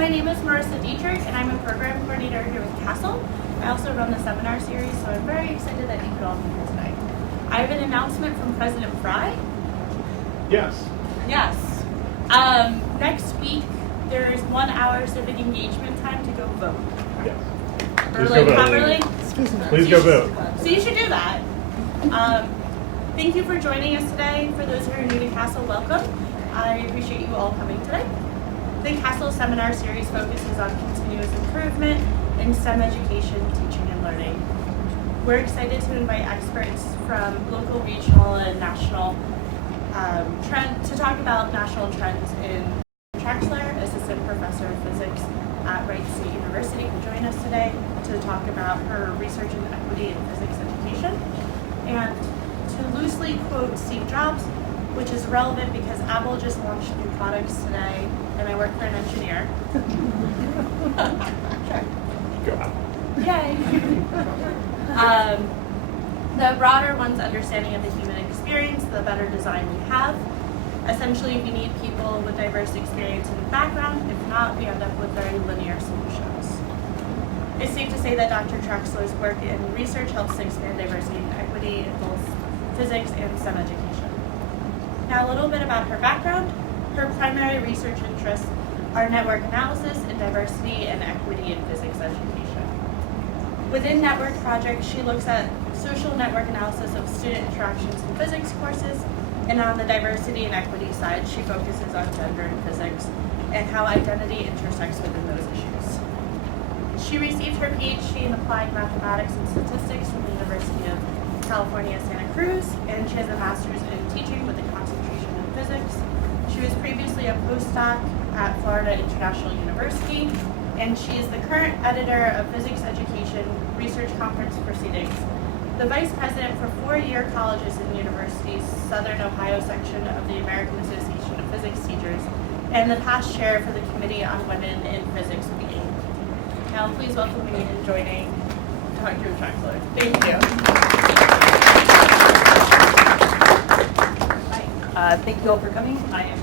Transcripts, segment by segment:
My name is Marissa Dietrich, and I'm a program coordinator here with Castle. I also run the seminar series, so I'm very excited that you could all be here tonight. I have an announcement from President Fry. Yes. Yes. Next week, there's 1 hour civic engagement time to go vote. Yes. Or like properly? Please go vote. So you should do that. Thank you for joining us today. For those who are new to Castle, welcome. I appreciate you all coming today. The Castle Seminar Series focuses on continuous improvement in STEM education, teaching, and learning. We're excited to invite experts from local, regional, and national to talk about national trends in Traxler, Assistant Professor of Physics at Wright State University, to join us today to talk about her research in equity in physics education. And to loosely quote Steve Jobs, which is relevant because Apple just launched new products today, and I work for an engineer. Sure. Go out. Yay. The broader one's understanding of the human experience, the better design we have. Essentially, we need people with diverse experience and background. If not, we end up with very linear solutions. It's safe to say that Dr. Traxler's work in research helps to expand diversity and equity in both physics and STEM education. Now, a little bit about her background. Her primary research interests are network analysis and diversity and equity in physics education. Within network projects, she looks at social network analysis of student interactions in physics courses, and on the diversity and equity side, she focuses on gender in physics and how identity intersects within those issues. She received her PhD in applied mathematics and statistics from the University of California, Santa Cruz, and she has a master's in teaching with a concentration in physics. She was previously a postdoc at Florida International University, and she is the current editor of Physics Education Research Conference Proceedings, the vice president for 4-year colleges and universities, Southern Ohio section of the American Association of Physics Teachers, and the past chair for the Committee on Women in Physics meeting. Now, please welcome me in joining Dr. Traxler. Thank you. Thank you all for coming. I am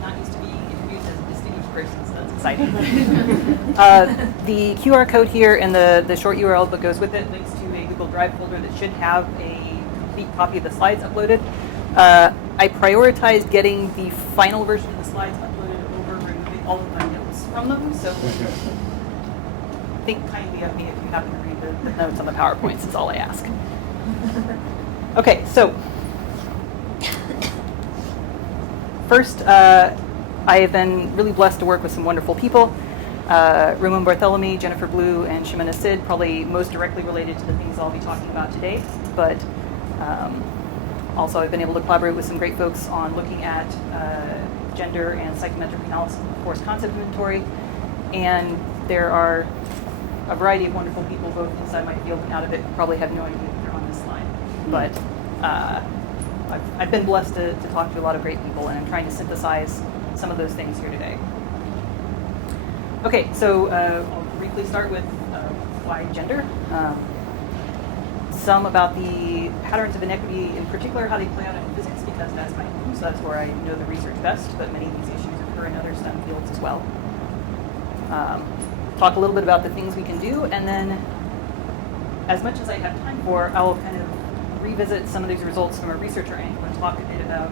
not used to being introduced as a distinguished person, so that's exciting. The QR code here and the short URL that goes with it links to a Google Drive folder that should have a complete copy of the slides uploaded. I prioritized getting the final version of the slides uploaded over removing all of my notes from them, so think kindly of me if you happen to read the notes on the PowerPoints, is all I ask. Okay, so first, I have been really blessed to work with some wonderful people. Ramon Barthelemy, Jennifer Blue, and Shimena Sid, probably most directly related to the things I'll be talking about today. But also I've been able to collaborate with some great folks on looking at gender and psychometric analysis of the force concept inventory. And there are a variety of wonderful people both inside my field and out of it who probably have no idea that they're on this slide. But I've been blessed to talk to a lot of great people, and I'm trying to synthesize some of those things here today. Okay, so I'll briefly start with why gender. Some about the patterns of inequity, in particular how they play out in physics, because that's my home, so that's where I know the research best, but many of these issues occur in other STEM fields as well. Talk a little bit about the things we can do, and then as much as I have time for, I'll kind of revisit some of these results from a researcher angle and talk a bit about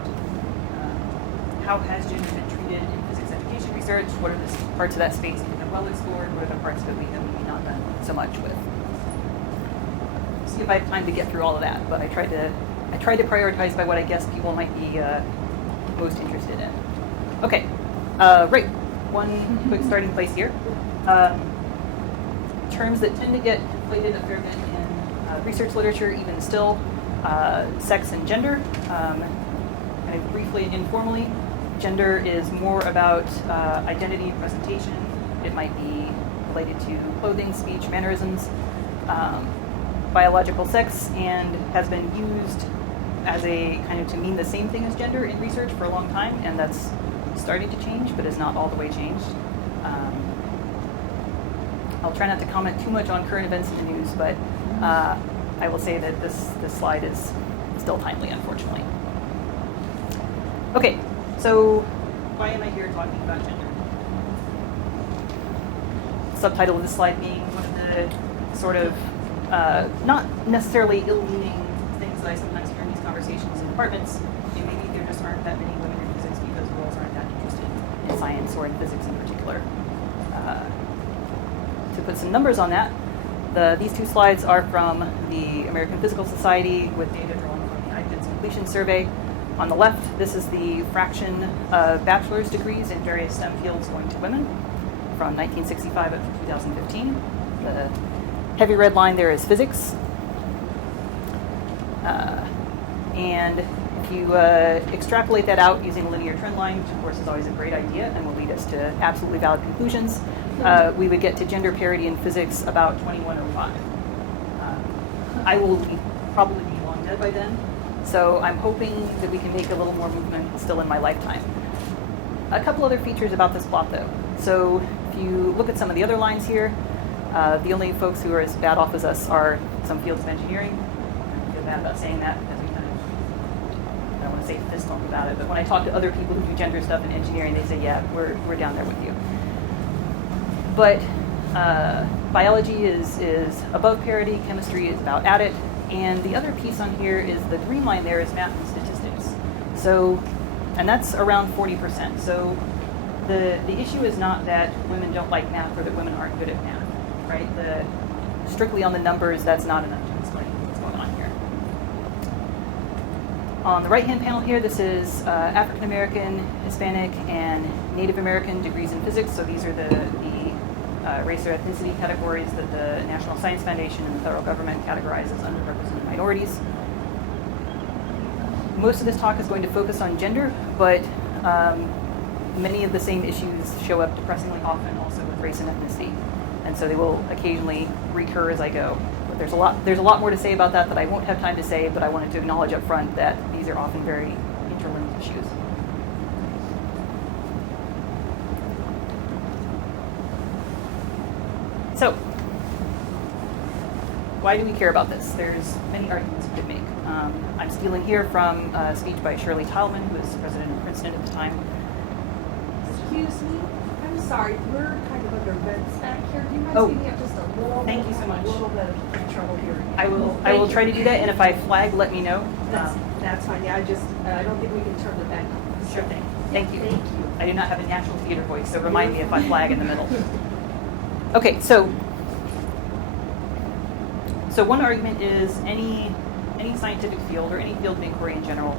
how has gender been treated in physics education research, what are the parts of that space that have been well explored, what are the parts that we have maybe not done so much with. See if I have time to get through all of that, but I tried to prioritize by what I guess people might be most interested in. Okay, right, one quick starting place here. Terms that tend to get conflated a fair bit in research literature, even still, sex and gender. Kind of briefly and informally, gender is more about identity and presentation. It might be related to clothing, speech, mannerisms, biological sex, and has been used as a kind of to mean the same thing as gender in research for a long time, and that's starting to change, but is not all the way changed. I'll try not to comment too much on current events in the news, but I will say that this slide is still timely, unfortunately. Okay, so why am I here talking about gender? subtitle of this slide being one of the sort of not necessarily ill-meaning things that I sometimes hear in these conversations in departments. And maybe there just aren't that many women in physics because girls aren't that interested in science or in physics in particular. To put some numbers on that, these two slides are from the American Physical Society with data drawn from the IPIDS completion survey. On the left, this is the fraction of bachelor's degrees in various STEM fields going to women from 1965 up to 2015. The heavy red line there is physics. And if you extrapolate that out using a linear trend line, which of course is always a great idea and will lead us to absolutely valid conclusions, we would get to gender parity in physics about 2105. I will probably be long dead by then, so I'm hoping that we can make a little more movement still in my lifetime. A couple other features about this plot though. So if you look at some of the other lines here, the only folks who are as bad off as us are some fields of engineering. I feel bad about saying that because we kind of, I don't want to say fist bump about it, but when I talk to other people who do gender stuff in engineering, they say, yeah, we're down there with you. But biology is above parity, chemistry is about at it, and the other piece on here is the green line there is math and statistics. So, and that's around 40%. So the issue is not that women don't like math or that women aren't good at math, right? Strictly on the numbers, that's not enough to explain what's going on here. On the right-hand panel here, this is African American, Hispanic, and Native American degrees in physics. So these are the race or ethnicity categories that the National Science Foundation and the federal government categorize as underrepresented minorities. Most of this talk is going to focus on gender, but many of the same issues show up depressingly often also with race and ethnicity. And so they will occasionally recur as I go. But there's a lot more to say about that I won't have time to say, but I wanted to acknowledge up front that these are often very interlinked issues. So, why do we care about this? There's many arguments you could make. I'm stealing here from a speech by Shirley Tileman, who was president of Princeton at the time. Excuse me, I'm sorry, we're kind of under vents back here. Do you mind speaking up just a little bit? Thank you so much. A little bit of trouble here. I will try to do that, and if I flag, let me know. That's fine. Yeah, I don't think we can turn the back on. Sure thing. Thank you. Thank you. I do not have a natural theater voice, so remind me if I flag in the middle. Okay, so one argument is any scientific field or any field of inquiry in general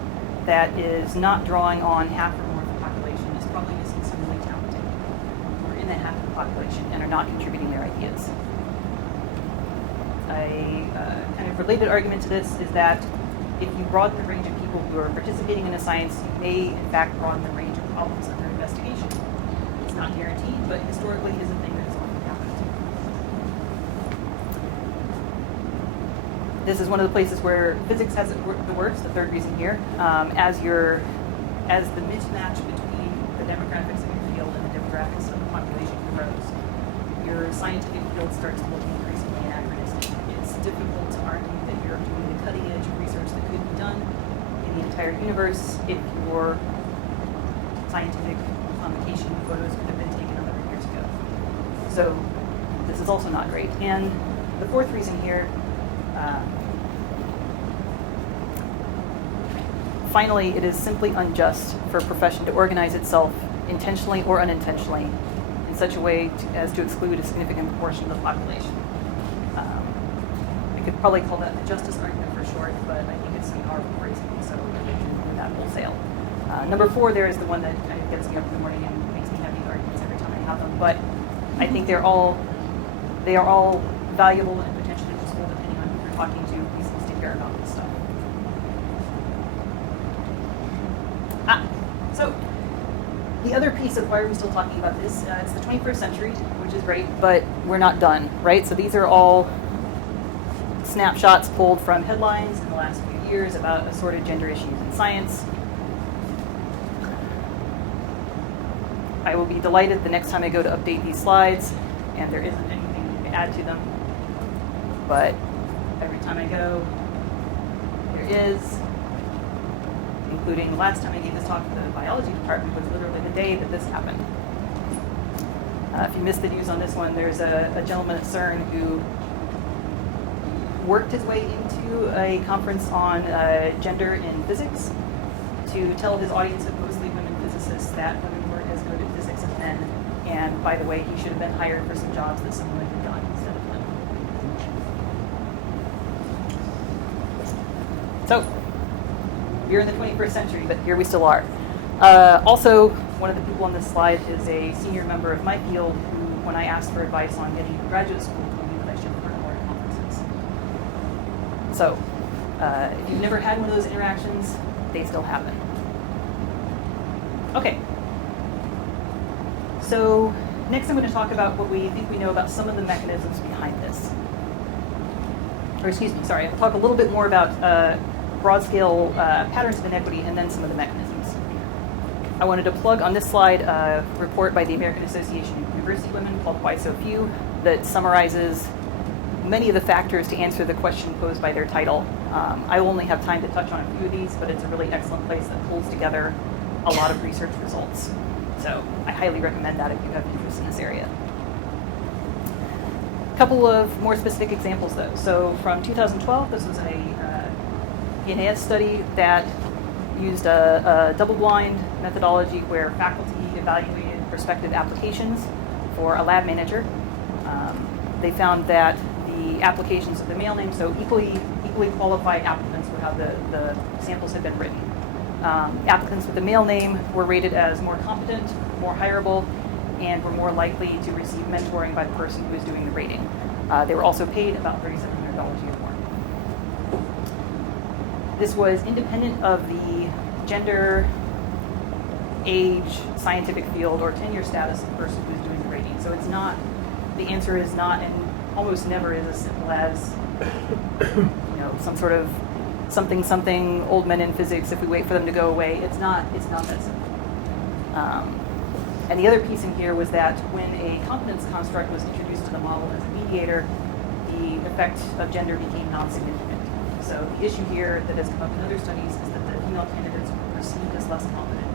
that is not drawing on half or more of the population is probably missing some really talented who are in that half of the population and are not contributing their ideas. A kind of related argument to this is that if you broaden the range of people who are participating in a science, you may in fact broaden the range of problems under investigation. It's not guaranteed, but historically it is a thing that has often happened. This is one of the places where physics has it the worst, the third reason here. As the mismatch between the demographics of your field and the demographics of the population grows, your scientific field starts to look increasingly anachronistic. It's difficult to argue that you're doing the cutting edge of research that could be done in the entire universe if your scientific convocation photos could have been taken 100 years ago. So this is also not great. And the fourth reason here, finally, it is simply unjust for a profession to organize itself intentionally or unintentionally in such a way as to exclude a significant proportion of the population. I could probably call that the justice argument for short, but I think it's too powerful phrasing, so I'm going to do that wholesale. Number 4 there is the one that kind of gets me up in the morning and makes me have these arguments every time I have them, but I think they are all valuable and potentially useful depending on who you're talking to. Who seems to care about this stuff. So the other piece of why are we still talking about this? It's the 21st century, which is great, but we're not done, right? So these are all snapshots pulled from headlines in the last few years about assorted gender issues in science. I will be delighted the next time I go to update these slides and there isn't anything to add to them. But every time I go, there is, including the last time I gave this talk to the biology department was literally the day that this happened. If you missed the news on this one, there's a gentleman at CERN who worked his way into a conference on gender in physics to tell his audience of mostly women physicists that women weren't as good at physics as men. And by the way, he should have been hired for some jobs that some women had done instead of him. So, we're in the 21st century, but here we still are. Also, one of the people on this slide is a senior member of my field who, when I asked for advice on getting into graduate school, told me that I should learn more at conferences. So, if you've never had one of those interactions, they still happen. Okay. So, next I'm going to talk about what we think we know about some of the mechanisms behind this. Or excuse me, sorry, I'll talk a little bit more about broad-scale patterns of inequity and then some of the mechanisms. I wanted to plug on this slide a report by the American Association of University Women called Why So Few that summarizes many of the factors to answer the question posed by their title. I will only have time to touch on a few of these, but it's a really excellent place that pulls together a lot of research results. So I highly recommend that if you have interest in this area. A couple of more specific examples though. So from 2012, this was a PNAS study that used a double-blind methodology where faculty evaluated prospective applications for a lab manager. They found that the applications of the male name, so equally qualified applicants were how the samples had been written. Applicants with the male name were rated as more competent, more hireable, and were more likely to receive mentoring by the person who was doing the rating. They were also paid about $3,700 a year more. This was independent of the gender, age, scientific field, or tenure status of the person who's doing the rating. So it's not, the answer is not, and almost never is as simple as, some sort of something, old men in physics, if we wait for them to go away. It's not that simple. And the other piece in here was that when a competence construct was introduced to the model as a mediator, the effect of gender became non-significant. So the issue here that has come up in other studies is that the female candidates were perceived as less competent,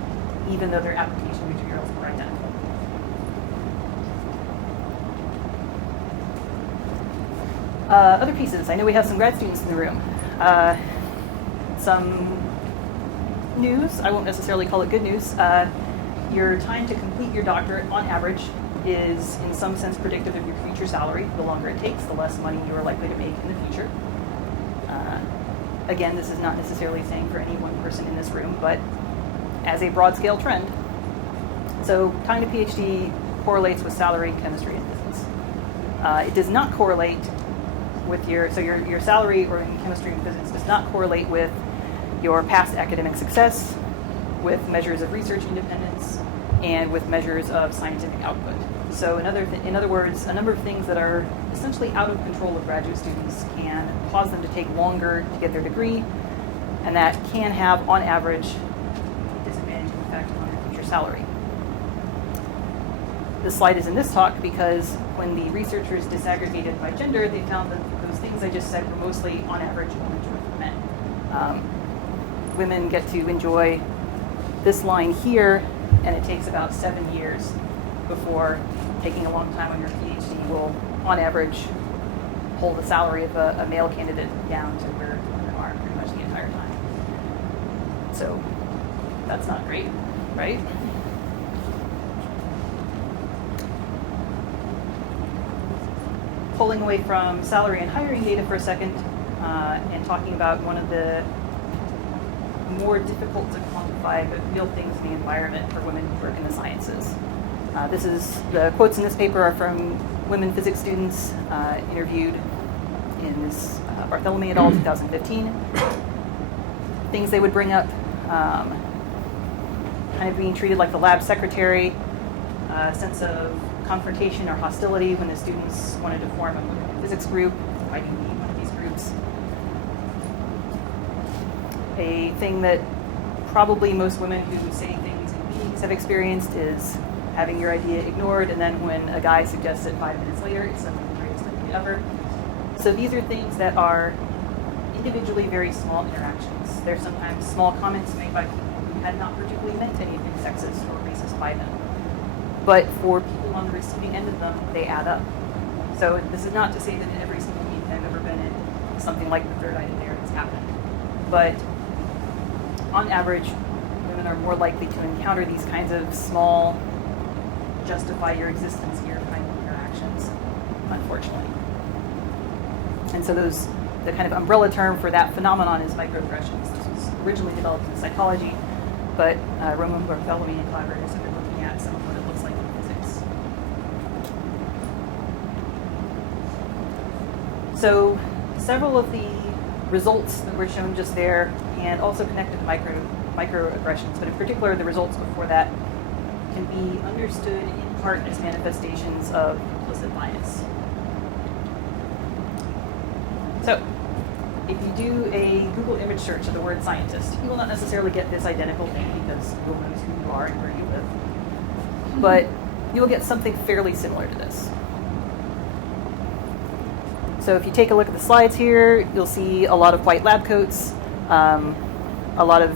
even though their application materials were identical. Other pieces. I know we have some grad students in the room. Some news. I won't necessarily call it good news. Your time to complete your doctorate, on average, is in some sense predictive of your future salary. The longer it takes, the less money you are likely to make in the future. Again, this is not necessarily saying for any one person in this room, but as a broad-scale trend. So time to PhD correlates with salary in chemistry and physics. It does not correlate with your salary or in chemistry and physics does not correlate with your past academic success, with measures of research independence, and with measures of scientific output. So in other words, a number of things that are essentially out of control of graduate students can cause them to take longer to get their degree, and that can have, on average, a disadvantaging effect on their future salary. This slide is in this talk because when the researchers disaggregated by gender, they found that those things I just said were mostly, on average, only true for men. Women get to enjoy this line here, and it takes about 7 years before taking a long time on your PhD will, on average, hold the salary of a male candidate down to where women are pretty much the entire time. So that's not great, right? Pulling away from salary and hiring data for a second, and talking about one of the more difficult to quantify but real things in the environment for women who work in the sciences. The quotes in this paper are from women physics students interviewed in this Bartholomew et al. 2015. Things they would bring up, kind of being treated like the lab secretary, a sense of confrontation or hostility when the students wanted to form a women physics group. Why do you need one of these groups? A thing that probably most women who say things in meetings have experienced is having your idea ignored, and then when a guy suggests it 5 minutes later, it's suddenly the greatest idea ever. So these are things that are individually very small interactions. They're sometimes small comments made by people who had not particularly meant anything sexist or racist by them. But for people on the receiving end of them, they add up. So this is not to say that in every single meeting I've ever been in, something like the third item there has happened. But on average, women are more likely to encounter these kinds of small, justify your existence here kind of interactions, unfortunately. And so the kind of umbrella term for that phenomenon is microaggressions. This was originally developed in psychology, but Roman Bartholomew and collaborators have been looking at some of what it looks like in physics. So several of the results that were shown just there, and also connected to microaggressions, but in particular the results before that, can be understood in part as manifestations of implicit bias. So, if you do a Google image search of the word scientist, you will not necessarily get this identical thing because Google knows who you are and where you live. But you will get something fairly similar to this. So if you take a look at the slides here, you'll see a lot of white lab coats, a lot of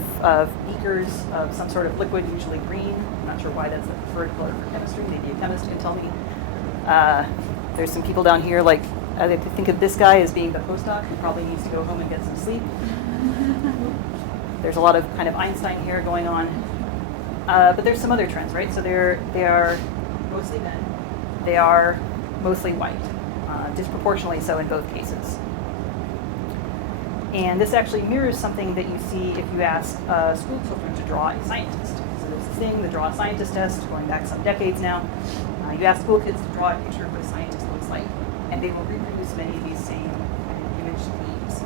beakers of some sort of liquid, usually green. I'm not sure why that's the preferred color for chemistry. Maybe a chemist can tell me. There's some people down here, like, I think of this guy as being the postdoc who probably needs to go home and get some sleep. There's a lot of kind of Einstein hair going on. But there's some other trends, right? So they are mostly men. They are mostly white, disproportionately so in both cases. And this actually mirrors something that you see if you ask school children to draw a scientist. So there's this thing, the Draw a Scientist test, going back some decades now. You ask school kids to draw a picture of what a scientist looks like, and they will reproduce many of these same image themes.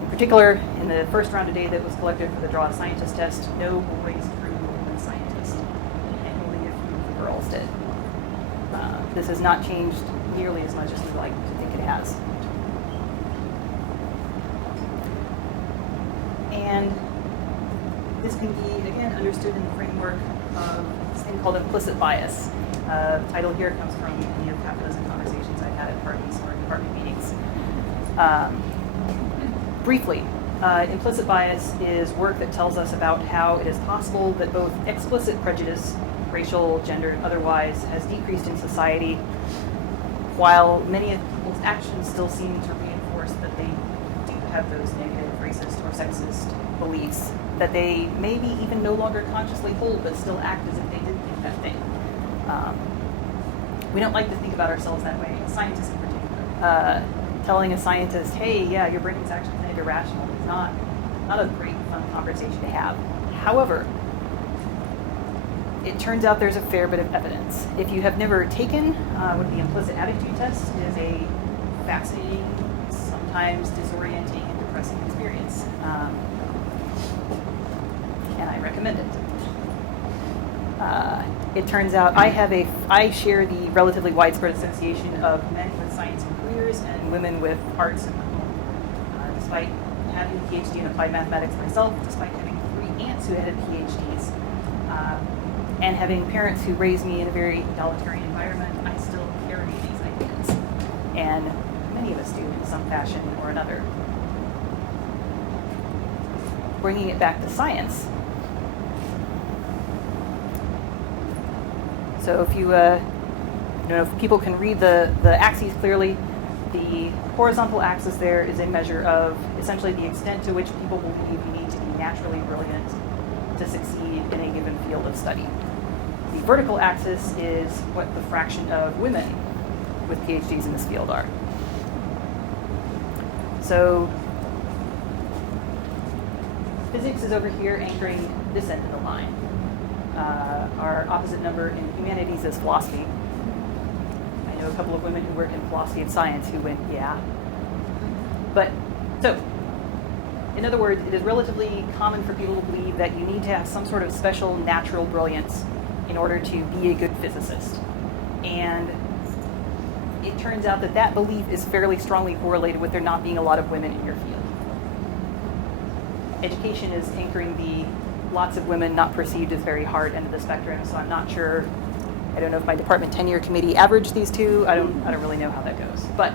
In particular, in the first round of data that was collected for the Draw a Scientist test, no boys drew a woman scientist, and only a few of the girls did. This has not changed nearly as much as we like to think it has. And this can be, again, understood in the framework of this thing called implicit bias. The title here comes from any of half a dozen conversations I've had at parties or department meetings. Briefly, implicit bias is work that tells us about how it is possible that both explicit prejudice, racial, gender, and otherwise, has decreased in society, while many of people's actions still seem to reinforce that they do have those negative racist or sexist beliefs that they maybe even no longer consciously hold, but still act as if they did think that thing. We don't like to think about ourselves that way, scientists in particular. Telling a scientist, hey, yeah, your brain's actually kind of irrational is not a great, fun conversation to have. However, it turns out there's a fair bit of evidence. If you have never taken what the implicit attitude test, it is a fascinating, sometimes disorienting and depressing experience. And I recommend it. It turns out I share the relatively widespread association of men with science and careers and women with arts in the home. Despite having a PhD in applied mathematics myself, despite having 3 aunts who had PhDs, and having parents who raised me in a very egalitarian environment, I still carry these ideas. And many of us do in some fashion or another. Bringing it back to science. So if you, I don't know if people can read the axes clearly, the horizontal axis there is a measure of essentially the extent to which people believe you need to be naturally brilliant to succeed in a given field of study. The vertical axis is what the fraction of women with PhDs in this field are. So physics is over here anchoring this end of the line. Our opposite number in humanities is philosophy. I know a couple of women who work in philosophy and science who went, yeah. But, so, in other words, it is relatively common for people to believe that you need to have some sort of special natural brilliance in order to be a good physicist. And it turns out that that belief is fairly strongly correlated with there not being a lot of women in your field. Education is anchoring the lots of women not perceived as very hard end of the spectrum, so I'm not sure, I don't know if my department tenure committee averaged these two, I don't really know how that goes. But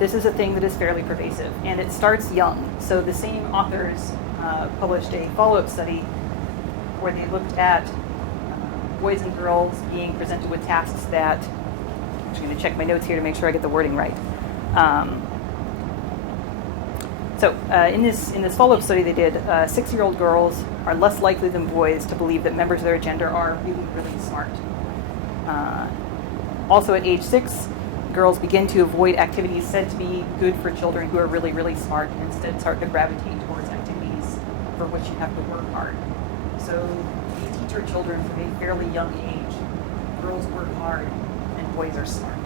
this is a thing that is fairly pervasive, and it starts young. So the same authors published a follow-up study where they looked at boys and girls being presented with tasks that, I'm just going to check my notes here to make sure I get the wording right. In this follow-up study they did, 6-year-old girls are less likely than boys to believe that members of their gender are really, really smart. Also at age 6, girls begin to avoid activities said to be good for children who are really, really smart and instead start to gravitate towards activities for which you have to work hard. So we teach our children from a fairly young age, girls work hard and boys are smart.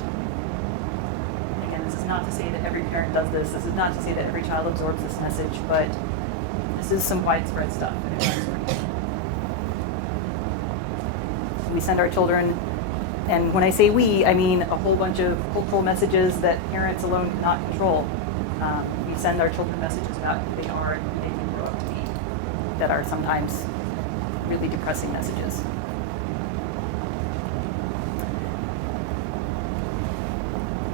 Again, this is not to say that every parent does this. This is not to say that every child absorbs this message, but this is some widespread stuff. And it runs pretty. We send our children, and when I say we, I mean a whole bunch of cultural messages that parents alone cannot control. We send our children messages about who they are and who they can grow up to be that are sometimes really depressing messages.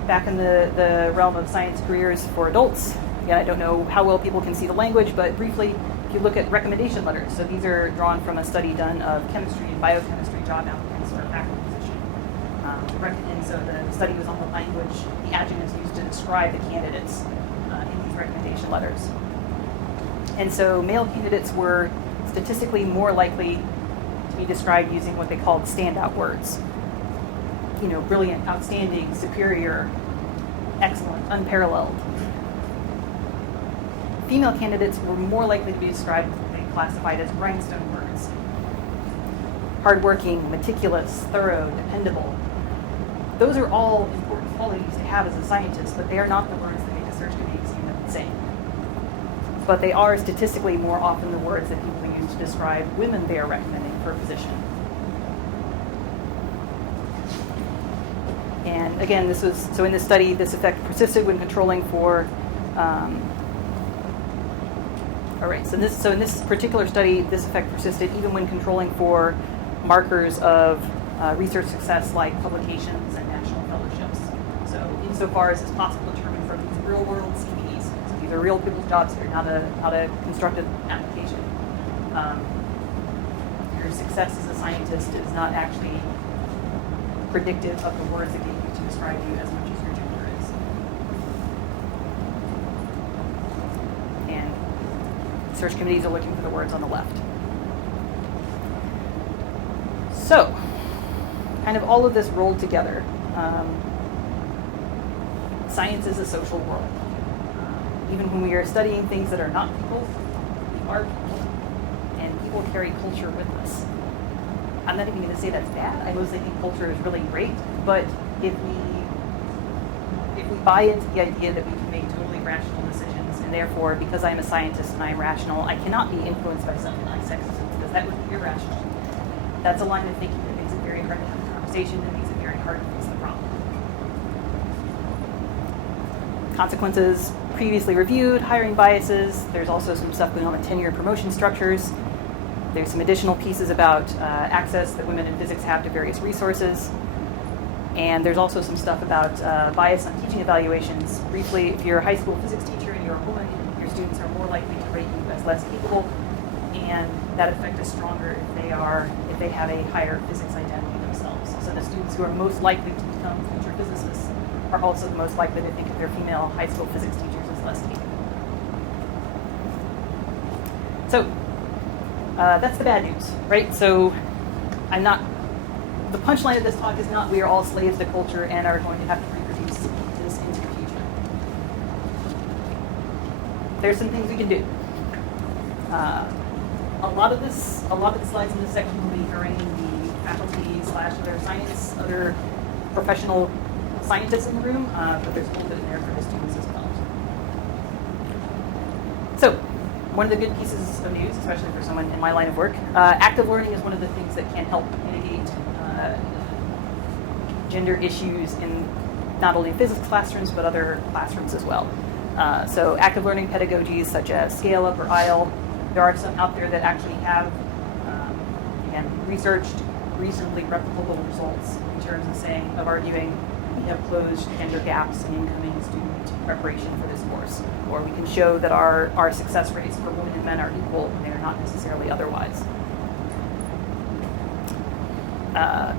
Back in the realm of science careers for adults, again, I don't know how well people can see the language, but briefly, if you look at recommendation letters, so these are drawn from a study done of chemistry and biochemistry job applicants for a faculty position. And so the study was on the language, the adjectives used to describe the candidates in these recommendation letters. And so male candidates were statistically more likely to be described using what they called standout words. You know, brilliant, outstanding, superior, excellent, unparalleled. Female candidates were more likely to be described with what they classified as rhinestone words. Hardworking, meticulous, thorough, dependable. Those are all important qualities to have as a scientist, but they are not the words that make a search committee seem insane. But they are statistically more often the words that people use to describe women they are recommending for a position. And again, so in this study, this effect persisted when controlling for, so in this particular study, this effect persisted even when controlling for markers of research success like publications and national fellowships. So insofar as it's possible to determine from these real world CVs, so these are real people's jobs here, not a constructed application. Your success as a scientist is not actually predictive of the words that get used to describe you as much as your gender is. And search committees are looking for the words on the left. So, kind of all of this rolled together. Science is a social world. Even when we are studying things that are not people, we are people. And people carry culture with us. I'm not even going to say that's bad. I mostly think culture is really great. But if we buy into the idea that we can make totally rational decisions, and therefore, because I'm a scientist and I'm rational, I cannot be influenced by something like sexism, because that would be irrational. That's a line of thinking that makes it very hard to have a conversation and makes it very hard to fix the problem. Consequences previously reviewed, hiring biases. There's also some stuff going on with tenure and promotion structures. There's some additional pieces about access that women in physics have to various resources. And there's also some stuff about bias on teaching evaluations. Briefly, if you're a high school physics teacher and you're a woman, your students are more likely to rate you as less capable, and that effect is stronger if they have a higher physics identity themselves. So the students who are most likely to become future physicists are also the most likely to think of their female high school physics teachers as less capable. So that's the bad news, right? So the punchline of this talk is not we are all slaves to culture and are going to have to reproduce this into the future. There's some things we can do. A lot of the slides in this section will be during the faculty / other professional scientists in the room, but there's a little bit in there for the students as well. So, one of the good pieces of news, especially for someone in my line of work, active learning is one of the things that can help mitigate gender issues in not only physics classrooms, but other classrooms as well. So active learning pedagogies such as Scale Up or IEL, there are some out there that actually have, again, researched, reasonably replicable results in terms of arguing we have closed gender gaps in incoming student preparation for this course, or we can show that our success rates for women and men are equal when they are not necessarily otherwise.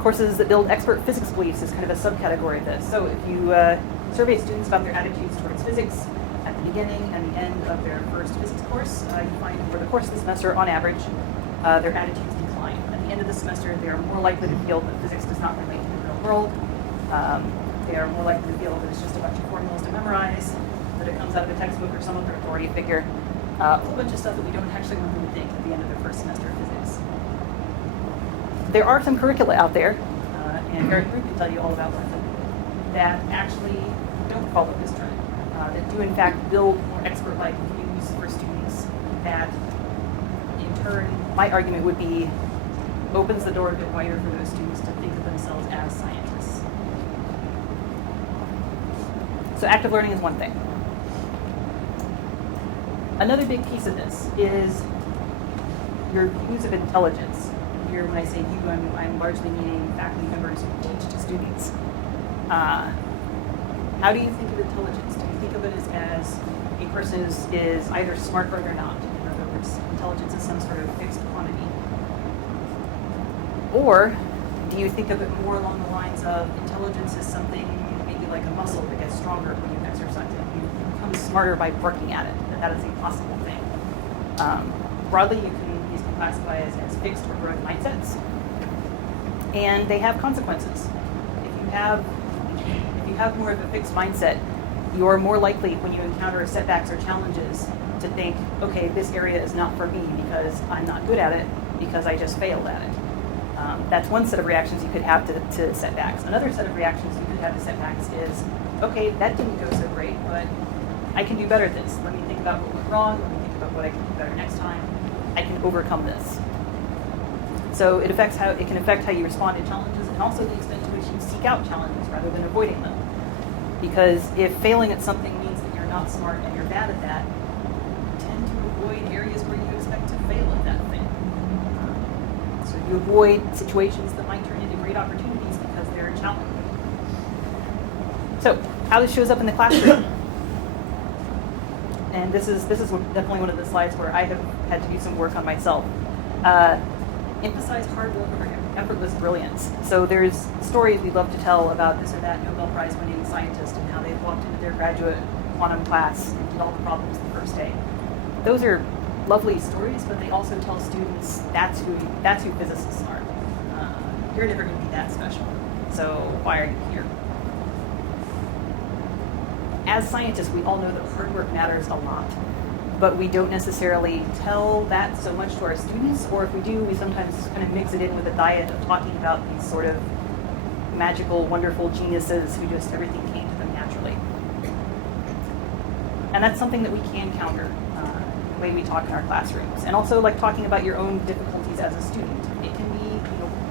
Courses that build expert physics beliefs is kind of a subcategory of this. So if you survey students about their attitudes towards physics at the beginning and the end of their first physics course, you find over the course of the semester, on average, their attitudes decline. At the end of the semester, they are more likely to feel that physics does not relate to the real world. They are more likely to feel that it's just a bunch of formulas to memorize, that it comes out of a textbook or some other authority figure. A whole bunch of stuff that we don't actually want them to think at the end of their first semester of physics. There are some curricula out there, and Eric Root can tell you all about one of them, that actually don't follow this trend, that do in fact build more expert-like views for students that, in turn, my argument would be, opens the door a bit wider for those students to think of themselves as scientists. So active learning is one thing. Another big piece of this is your views of intelligence. Here, when I say you, I'm largely meaning faculty members who teach to students. How do you think of intelligence? Do you think of it as a person is either smart or they're not? In other words, intelligence is some sort of fixed quantity. Or do you think of it more along the lines of intelligence is something maybe like a muscle that gets stronger when you exercise it? You become smarter by working at it, that is a possible thing. Broadly, these can classify as fixed or growth mindsets, and they have consequences. If you have more of a fixed mindset, you're more likely when you encounter setbacks or challenges to think, okay, this area is not for me because I'm not good at it, because I just failed at it. That's one set of reactions you could have to setbacks. Another set of reactions you could have to setbacks is, okay, that didn't go so great, but I can do better at this. Let me think about what went wrong. Let me think about what I can do better next time. I can overcome this. So it can affect how you respond to challenges, and also the extent to which you seek out challenges rather than avoiding them. Because if failing at something means that you're not smart and you're bad at that, you tend to avoid areas where you expect to fail at that thing. So you avoid situations that might turn into great opportunities because they're challenging. So how this shows up in the classroom. And this is definitely one of the slides where I have had to do some work on myself. Emphasize hard work over effortless brilliance. So there's stories we love to tell about this or that Nobel Prize winning scientist and how they walked into their graduate quantum class and did all the problems the first day. Those are lovely stories, but they also tell students that's who physicists are. You're never going to be that special. So why are you here? As scientists, we all know that hard work matters a lot, but we don't necessarily tell that so much to our students, or if we do, we sometimes kind of mix it in with a diet of talking about these sort of magical, wonderful geniuses who just everything came to them naturally. And that's something that we can counter the way we talk in our classrooms. And also like talking about your own difficulties as a student. It can be,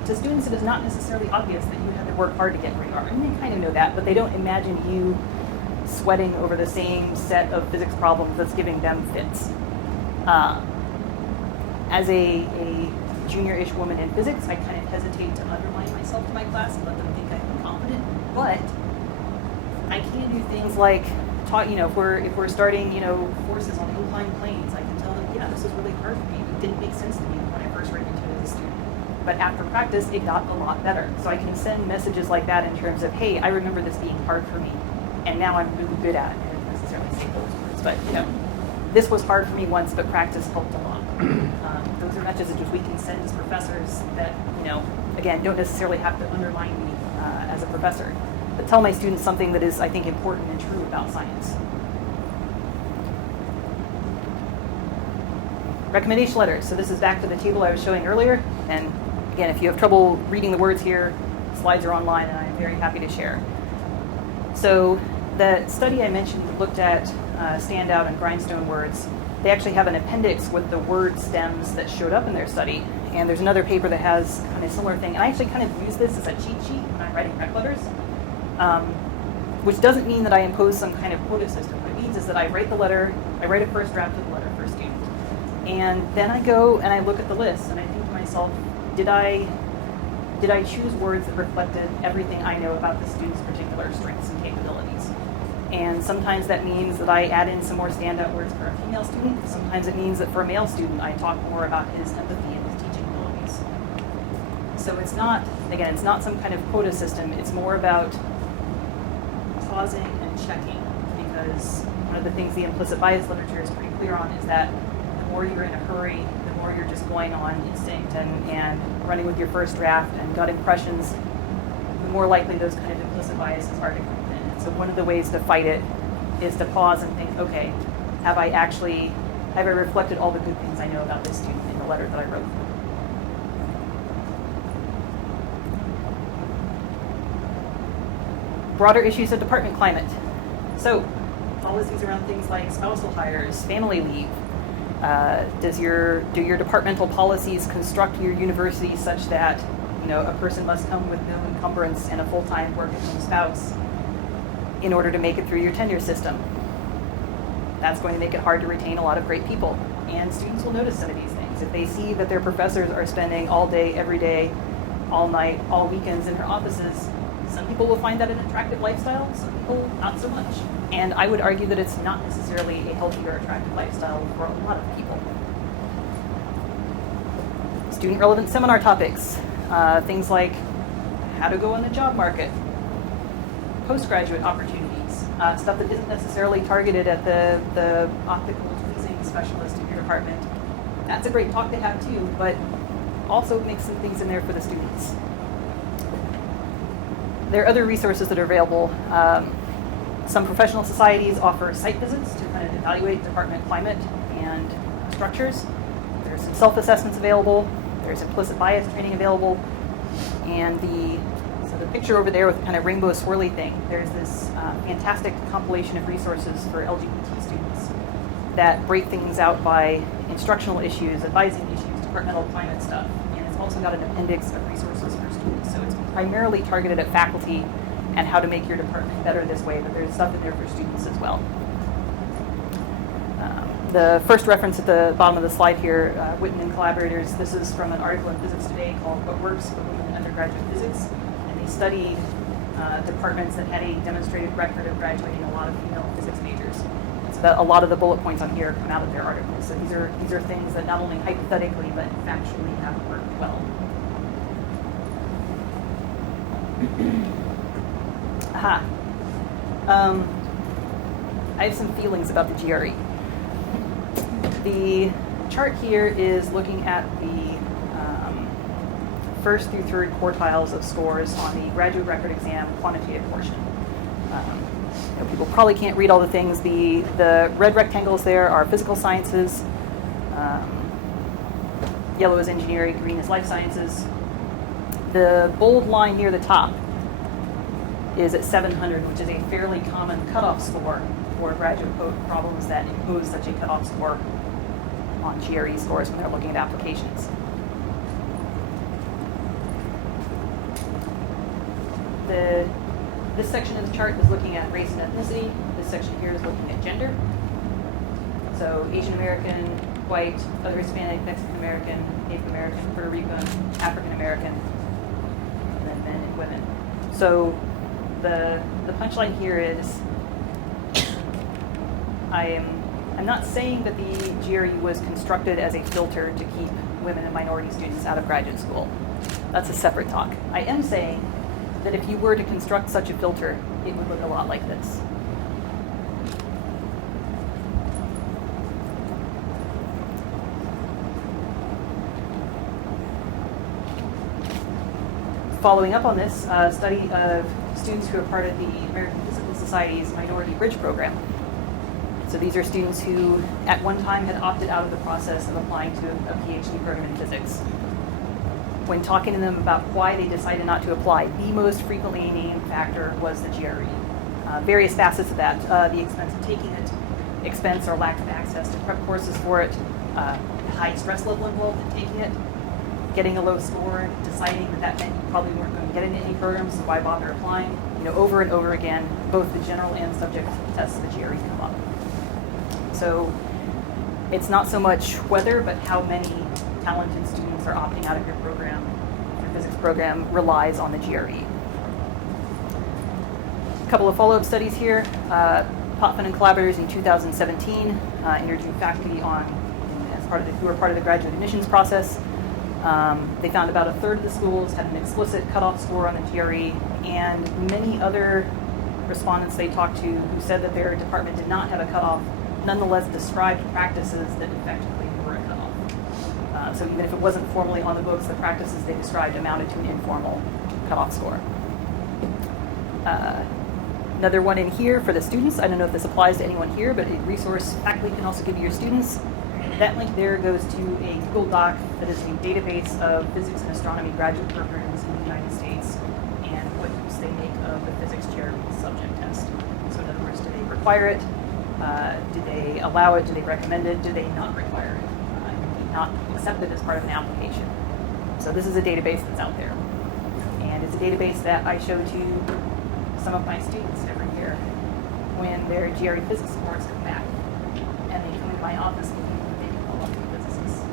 to students it is not necessarily obvious that you had to work hard to get where you are. And they kind of know that, but they don't imagine you sweating over the same set of physics problems that's giving them fits. As a junior-ish woman in physics, I kind of hesitate to undermine myself to my class and let them think I'm confident, but I can do things like if we're starting, forces on inclined planes, I can tell them, yeah, this was really hard for me. It didn't make sense to me when I first read into it as a student. But after practice, it got a lot better. So I can send messages like that in terms of, hey, I remember this being hard for me, and now I'm really good at it. I didn't necessarily say those words, but this was hard for me once, but practice helped a lot. Those are messages we can send as professors that, again, don't necessarily have to undermine me as a professor, but tell my students something that is, I think, important and true about science. Recommendation letters. So this is back to the table I was showing earlier. And again, if you have trouble reading the words here, slides are online and I'm very happy to share. So the study I mentioned looked at standout and grindstone words. They actually have an appendix with the word stems that showed up in their study. And there's another paper that has kind of a similar thing. And I actually kind of use this as a cheat sheet when I'm writing rec letters, which doesn't mean that I impose some kind of quota system. What it means is that I write a first draft of the letter for a student. And then I go and I look at the list and I think to myself, did I choose words that reflected everything I know about the student's particular strengths and capabilities? And sometimes that means that I add in some more standout words for a female student. Sometimes it means that for a male student, I talk more about his empathy and his teaching abilities. So it's not some kind of quota system. It's more about pausing and checking, because one of the things the implicit bias literature is pretty clear on is that the more you're in a hurry, the more you're just going on instinct and running with your first draft and gut impressions, the more likely those kind of implicit biases are to come in. So one of the ways to fight it is to pause and think, okay, have I reflected all the good things I know about this student in the letter that I wrote? Broader issues of department climate. So policies around things like spousal hires, family leave. Do your departmental policies construct your university such that a person must come with no encumbrance and a full-time work-at-home spouse in order to make it through your tenure system? That's going to make it hard to retain a lot of great people. And students will notice some of these things. If they see that their professors are spending all day, every day, all night, all weekends in their offices, some people will find that an attractive lifestyle, some people not so much. And I would argue that it's not necessarily a healthy or attractive lifestyle for a lot of people. Student relevant seminar topics, things like how to go on the job market, postgraduate opportunities, stuff that isn't necessarily targeted at the optical pleasing specialist in your department. That's a great talk to have too, but also make some things in there for the students. There are other resources that are available. Some professional societies offer site visits to kind of evaluate department climate and structures. There's some self-assessments available. There's implicit bias training available. And the picture over there with the kind of rainbow swirly thing, there's this fantastic compilation of resources for LGBT students that break things out by instructional issues, advising issues, departmental climate stuff. And it's also got an appendix of resources for students. So it's primarily targeted at faculty and how to make your department better this way, but there's stuff in there for students as well. The first reference at the bottom of the slide here, Whitten and collaborators, this is from an article in Physics Today called What Works for Women in Undergraduate Physics. And they studied departments that had a demonstrated record of graduating a lot of female physics majors. So that a lot of the bullet points on here come out of their articles. So these are things that not only hypothetically, but factually have worked well. I have some feelings about the GRE. The chart here is looking at the first through third quartiles of scores on the graduate record exam quantitative portion. People probably can't read all the things. The red rectangles there are physical sciences, yellow is engineering, green is life sciences. The bold line near the top is at 700, which is a fairly common cutoff score for graduate problems that impose such a cutoff score on GRE scores when they're looking at applications. This section of the chart is looking at race and ethnicity. This section here is looking at gender. So Asian American, white, other Hispanic, Mexican American, Native American, Puerto Rican, African American, and then men and women. So the punchline here is I'm not saying that the GRE was constructed as a filter to keep women and minority students out of graduate school. That's a separate talk. I am saying that if you were to construct such a filter, it would look a lot like this. Following up on this, study of students who are part of the American Physical Society's Minority Bridge Program. So these are students who at one time had opted out of the process of applying to a PhD program in physics. When talking to them about why they decided not to apply, the most frequently named factor was the GRE. Various facets of that, the expense of taking it, expense or lack of access to prep courses for it, high stress level involved in taking it, getting a low score, deciding that meant you probably weren't going to get into any programs, so why bother applying? Over and over again, both the general and subject tests of the GRE come up. So it's not so much whether, but how many talented students are opting out of your program. Your physics program relies on the GRE. A couple of follow-up studies here. Potvin and collaborators in 2017 interviewed faculty who are part of the graduate admissions process. They found about a third of the schools had an explicit cutoff score on the GRE, and many other respondents they talked to who said that their department did not have a cutoff nonetheless described practices that effectively were a cutoff. So even if it wasn't formally on the books, the practices they described amounted to an informal cutoff score. Another one in here for the students. I don't know if this applies to anyone here, but a resource faculty can also give to your students. That link there goes to a Google Doc that is a database of physics and astronomy graduate programs in the United States and what use they make of the physics GRE subject test. So in other words, do they require it? Do they allow it? Do they recommend it? Do they not require it? Do they not accept it as part of an application? So this is a database that's out there. And it's a database that I show to some of my students every year when their GRE physics scores come back. And they come into my office and they can call up the physicists.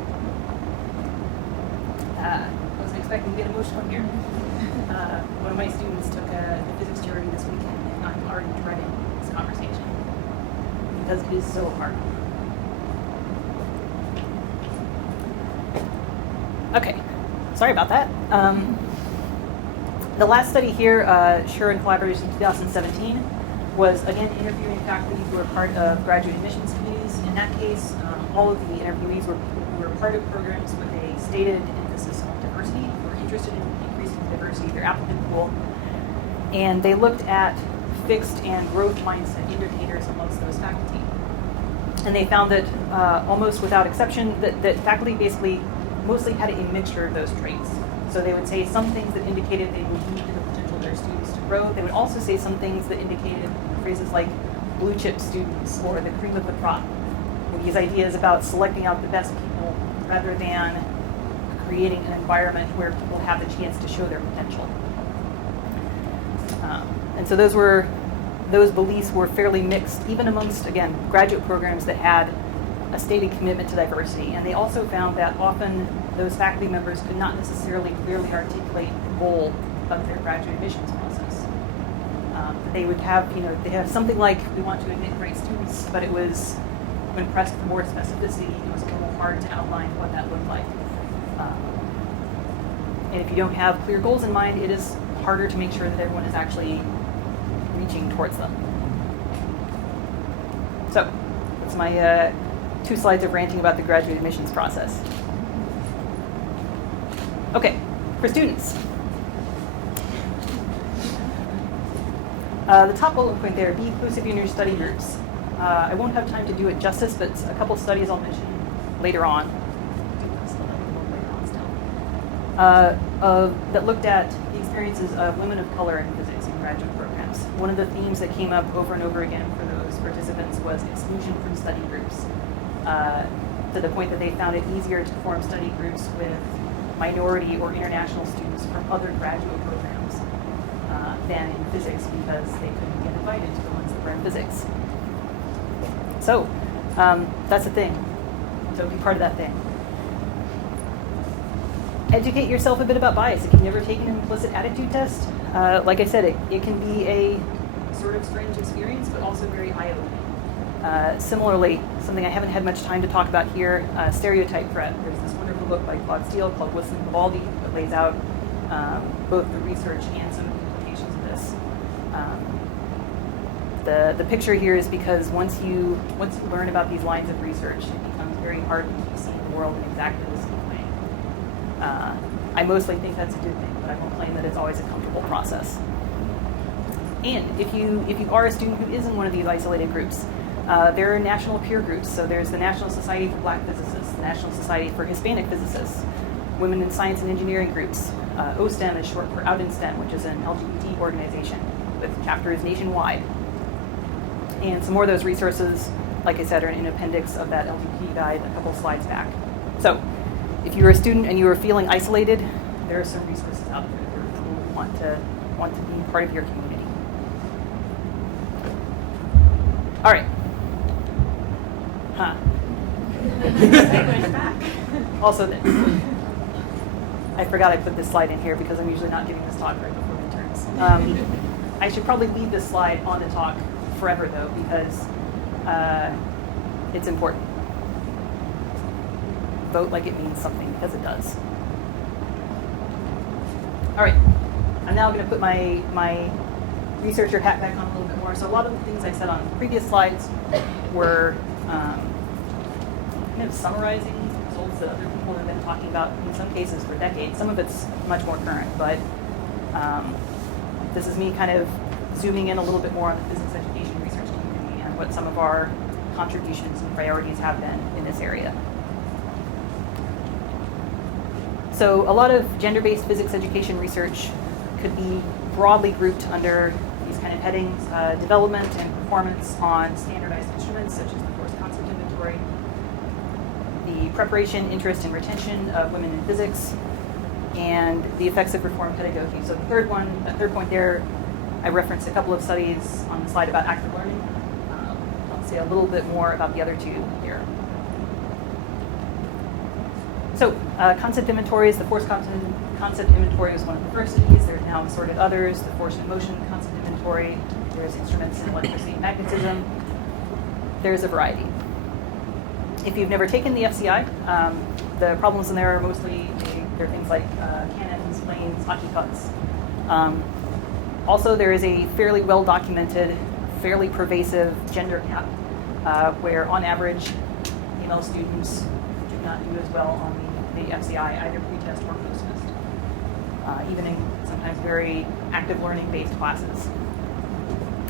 I wasn't expecting to get emotional here. One of my students took the physics GRE this weekend, and I'm already dreading this conversation because it is so hard. Okay, sorry about that. The last study here, Sure and collaboration in 2017, was again interviewing faculty who were part of graduate admissions committees. In that case, all of the interviewees were people who were part of programs with a stated emphasis on diversity, who were interested in increasing the diversity of their applicant pool. And they looked at fixed and growth mindset indicators amongst those faculty. And they found that almost without exception, that faculty basically mostly had a mixture of those traits. So they would say some things that indicated they believed in the potential of their students to grow. They would also say some things that indicated phrases like blue chip students or the cream of the crop. These ideas about selecting out the best people rather than creating an environment where people have the chance to show their potential. And so those beliefs were fairly mixed, even amongst, again, graduate programs that had a stated commitment to diversity. And they also found that often those faculty members could not necessarily clearly articulate the goal of their graduate admissions process. They would have, they have something like, we want to admit great students, but it was, when pressed for more specificity, it was a little hard to outline what that looked like. And if you don't have clear goals in mind, it is harder to make sure that everyone is actually reaching towards them. So, that's my 2 slides of ranting about the graduate admissions process. Okay, for students. The top bullet point there, be inclusive in your study groups. I won't have time to do it justice, but a couple studies I'll mention later on. That looked at the experiences of women of color in physics in graduate programs. One of the themes that came up over and over again for those participants was exclusion from study groups, to the point that they found it easier to form study groups with minority or international students from other graduate programs than in physics because they couldn't get invited to the ones that were in physics. So that's the thing. So be part of that thing. Educate yourself a bit about bias. If you've never taken an implicit attitude test, like I said, it can be a sort of strange experience, but also very eye-opening. Similarly, something I haven't had much time to talk about here, stereotype threat. There's this wonderful book by Claude Steele called Whistling Vivaldi that lays out both the research and some of the implications of this. The picture here is because once you learn about these lines of research, it becomes very hard to keep seeing the world in exactly the same way. I mostly think that's a good thing, but I won't claim that it's always a comfortable process. And if you are a student who is in one of these isolated groups, there are national peer groups. So there's the National Society for Black Physicists, the National Society for Hispanic Physicists, Women in Science and Engineering groups. OSTEM is short for Out in STEM, which is an LGBT organization with chapters nationwide. And some more of those resources, like I said, are in an appendix of that LGBT guide a couple slides back. So if you're a student and you are feeling isolated, there are some resources out there for people who want to be part of your community. All right. Also, I forgot I put this slide in here because I'm usually not giving this talk right before midterms. I should probably leave this slide on the talk forever, though, because it's important. Vote like it means something, because it does. All right, I'm now going to put my researcher hat back on a little bit more. So a lot of the things I said on previous slides were kind of summarizing results that other people have been talking about in some cases for decades. Some of it's much more current, but this is me kind of zooming in a little bit more on the physics education research community and what some of our contributions and priorities have been in this area. So a lot of gender-based physics education research could be broadly grouped under these kind of headings: development and performance on standardized instruments such as the force concept inventory, the preparation, interest, and retention of women in physics, and the effects of reform pedagogy. So the third point there, I referenced a couple of studies on the slide about active learning. I'll say a little bit more about the other two here. So concept inventories, the force concept inventory was one of the first of these. There's now assorted others, the force and motion concept inventory. There's instruments in electricity and magnetism. There's a variety. If you've never taken the FCI, the problems in there are mostly they're things like cannons, planes, hockey pucks. Also, there is a fairly well-documented, fairly pervasive gender gap, where on average, female students do not do as well on the FCI, either pre-test or post-test, even in sometimes very active learning-based classes.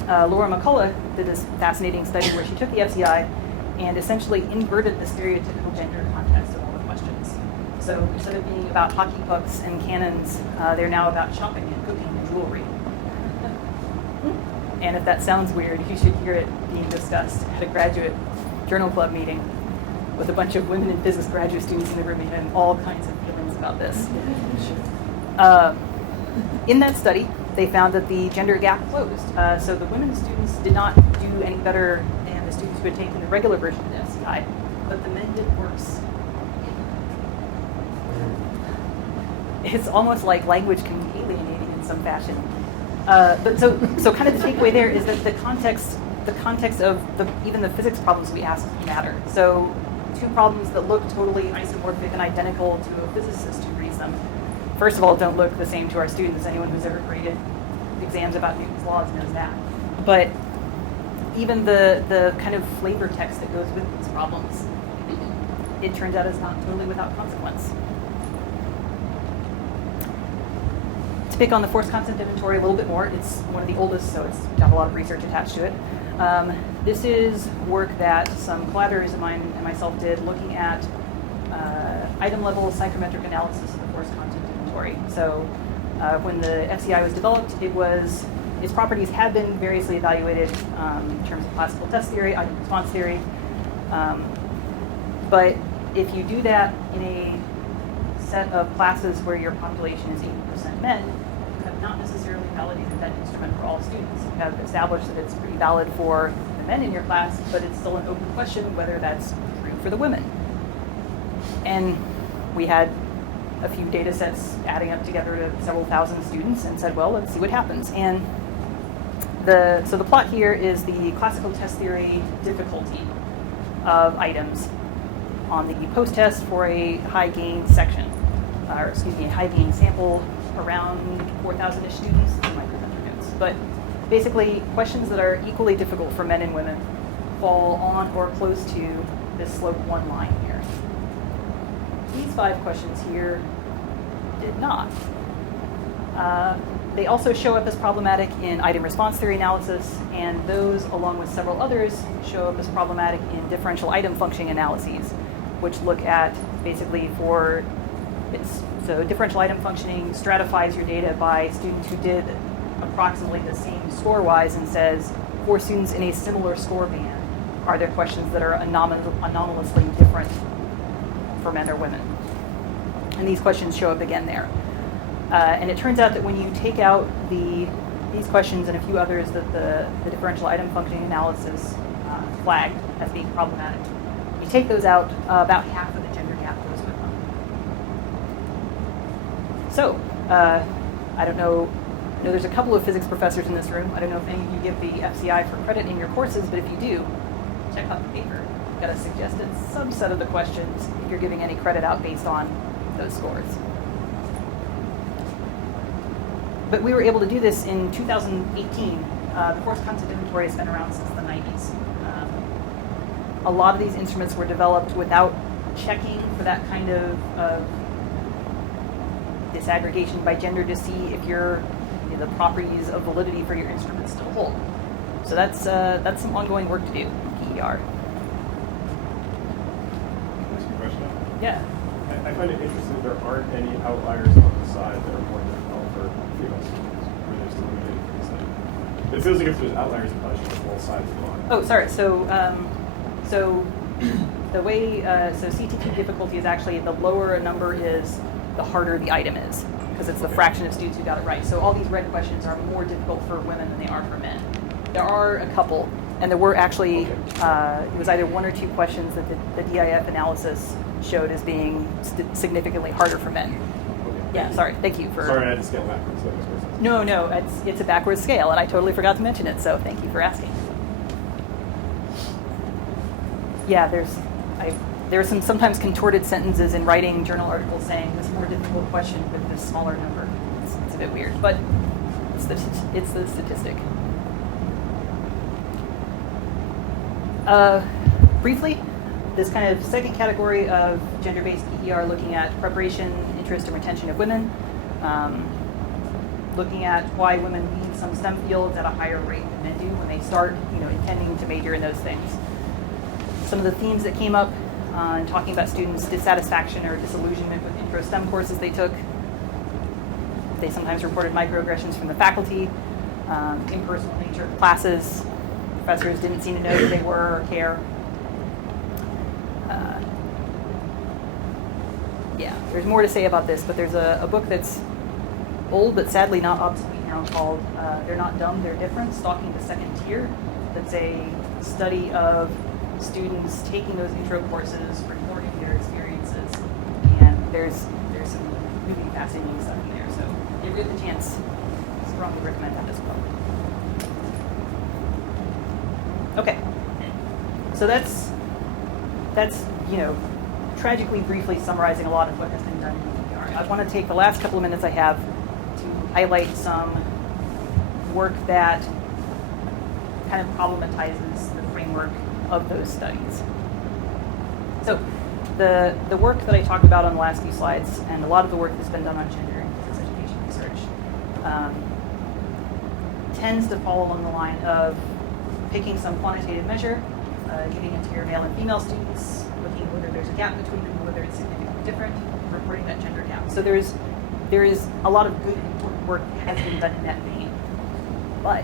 Laura McCullough did this fascinating study where she took the FCI and essentially inverted the stereotypical gender context of all the questions. So instead of being about hockey pucks and cannons, they're now about shopping and cooking and jewelry. And if that sounds weird, you should hear it being discussed at a graduate journal club meeting with a bunch of women in physics graduate students in the room and having all kinds of feelings about this. In that study, they found that the gender gap closed. So the women students did not do any better than the students who had taken the regular version of the FCI, but the men did worse. It's almost like language can be alienating in some fashion. But so kind of the takeaway there is that the context of even the physics problems we ask matter. So two problems that look totally isomorphic and identical to a physicist who reads them, first of all, don't look the same to our students. Anyone who's ever graded exams about Newton's laws knows that. But even the kind of flavor text that goes with these problems, it turns out is not totally without consequence. To pick on the force concept inventory a little bit more, it's one of the oldest, so it's got a lot of research attached to it. This is work that some collaborators of mine and myself did looking at item-level psychometric analysis of the force concept inventory. So when the FCI was developed, its properties had been variously evaluated in terms of classical test theory, item response theory. But if you do that in a set of classes where your population is 80% men, you have not necessarily validated that instrument for all students. You have established that it's pretty valid for the men in your class, but it's still an open question whether that's true for the women. And we had a few data sets adding up together to several thousand students and said, well, let's see what happens. And so the plot here is the classical test theory difficulty of items on the post-test for a high-gain section, a high-gain sample around 4,000-ish students. You might remember notes. But basically, questions that are equally difficult for men and women fall on or close to this slope 1 line here. These 5 questions here did not. They also show up as problematic in item response theory analysis, and those, along with several others, show up as problematic in differential item functioning analyses, which look at basically so differential item functioning stratifies your data by students who did approximately the same score-wise and says, for students in a similar score band, are there questions that are anomalously different for men or women? And these questions show up again there. And it turns out that when you take out these questions and a few others that the differential item functioning analysis flagged as being problematic, you take those out, about half of the gender gap goes with them. So, I don't know, there's a couple of physics professors in this room. I don't know if any of you give the FCI for credit in your courses, but if you do, check out the paper. Got a suggested subset of the questions if you're giving any credit out based on those scores. but we were able to do this in 2018. The force content inventory has been around since the 90s. A lot of these instruments were developed without checking for that kind of disaggregation by gender to see if the properties of validity for your instruments still hold. So that's some ongoing work to do in PER. Can I ask you a question? Yeah. I find it interesting that there aren't any outliers on the side that are more difficult for female students, where there's the limited for the side. It feels like if there's outliers, it probably should be both sides of the line. Oh, sorry. So the way so CTT difficulty is actually the lower a number is, the harder the item is, because it's the fraction of students who got it right. So all these red questions are more difficult for women than they are for men. There are a couple, and there were actually it was either one or two questions that the DIF analysis showed as being significantly harder for men. Okay. Yeah, sorry. Thank you for. Sorry, I had to scale backwards. That makes more sense. No, it's a backwards scale, and I totally forgot to mention it. So thank you for asking. Yeah, there are some sometimes contorted sentences in writing journal articles saying this more difficult question with this smaller number. It's a bit weird, but it's the statistic. Briefly, this kind of second category of gender-based PER, looking at preparation, interest, and retention of women, looking at why women leave some STEM fields at a higher rate than men do when they start, intending to major in those things. Some of the themes that came up in talking about students' dissatisfaction or disillusionment with intro STEM courses they took. They sometimes reported microaggressions from the faculty, impersonal nature of classes. Professors didn't seem to know who they were or care. There's more to say about this, but there's a book that's old but sadly not obsolete now called They're Not Dumb, They're Different, Stalking the Second Tier. That's a study of students taking those intro courses, recording their experiences, and there's some really fascinating stuff in there. So if you get the chance, strongly recommend that as well. Okay, so that's tragically briefly summarizing a lot of what has been done in PER. I want to take the last couple of minutes I have to highlight some work that kind of problematizes the framework of those studies. So the work that I talked about on the last few slides, and a lot of the work that's been done on gender and physics education research, tends to fall along the line of picking some quantitative measure, giving it to your male and female students, looking at whether there's a gap between them, whether it's significantly different, reporting that gender gap. So there is a lot of good and important work that has been done in that vein. But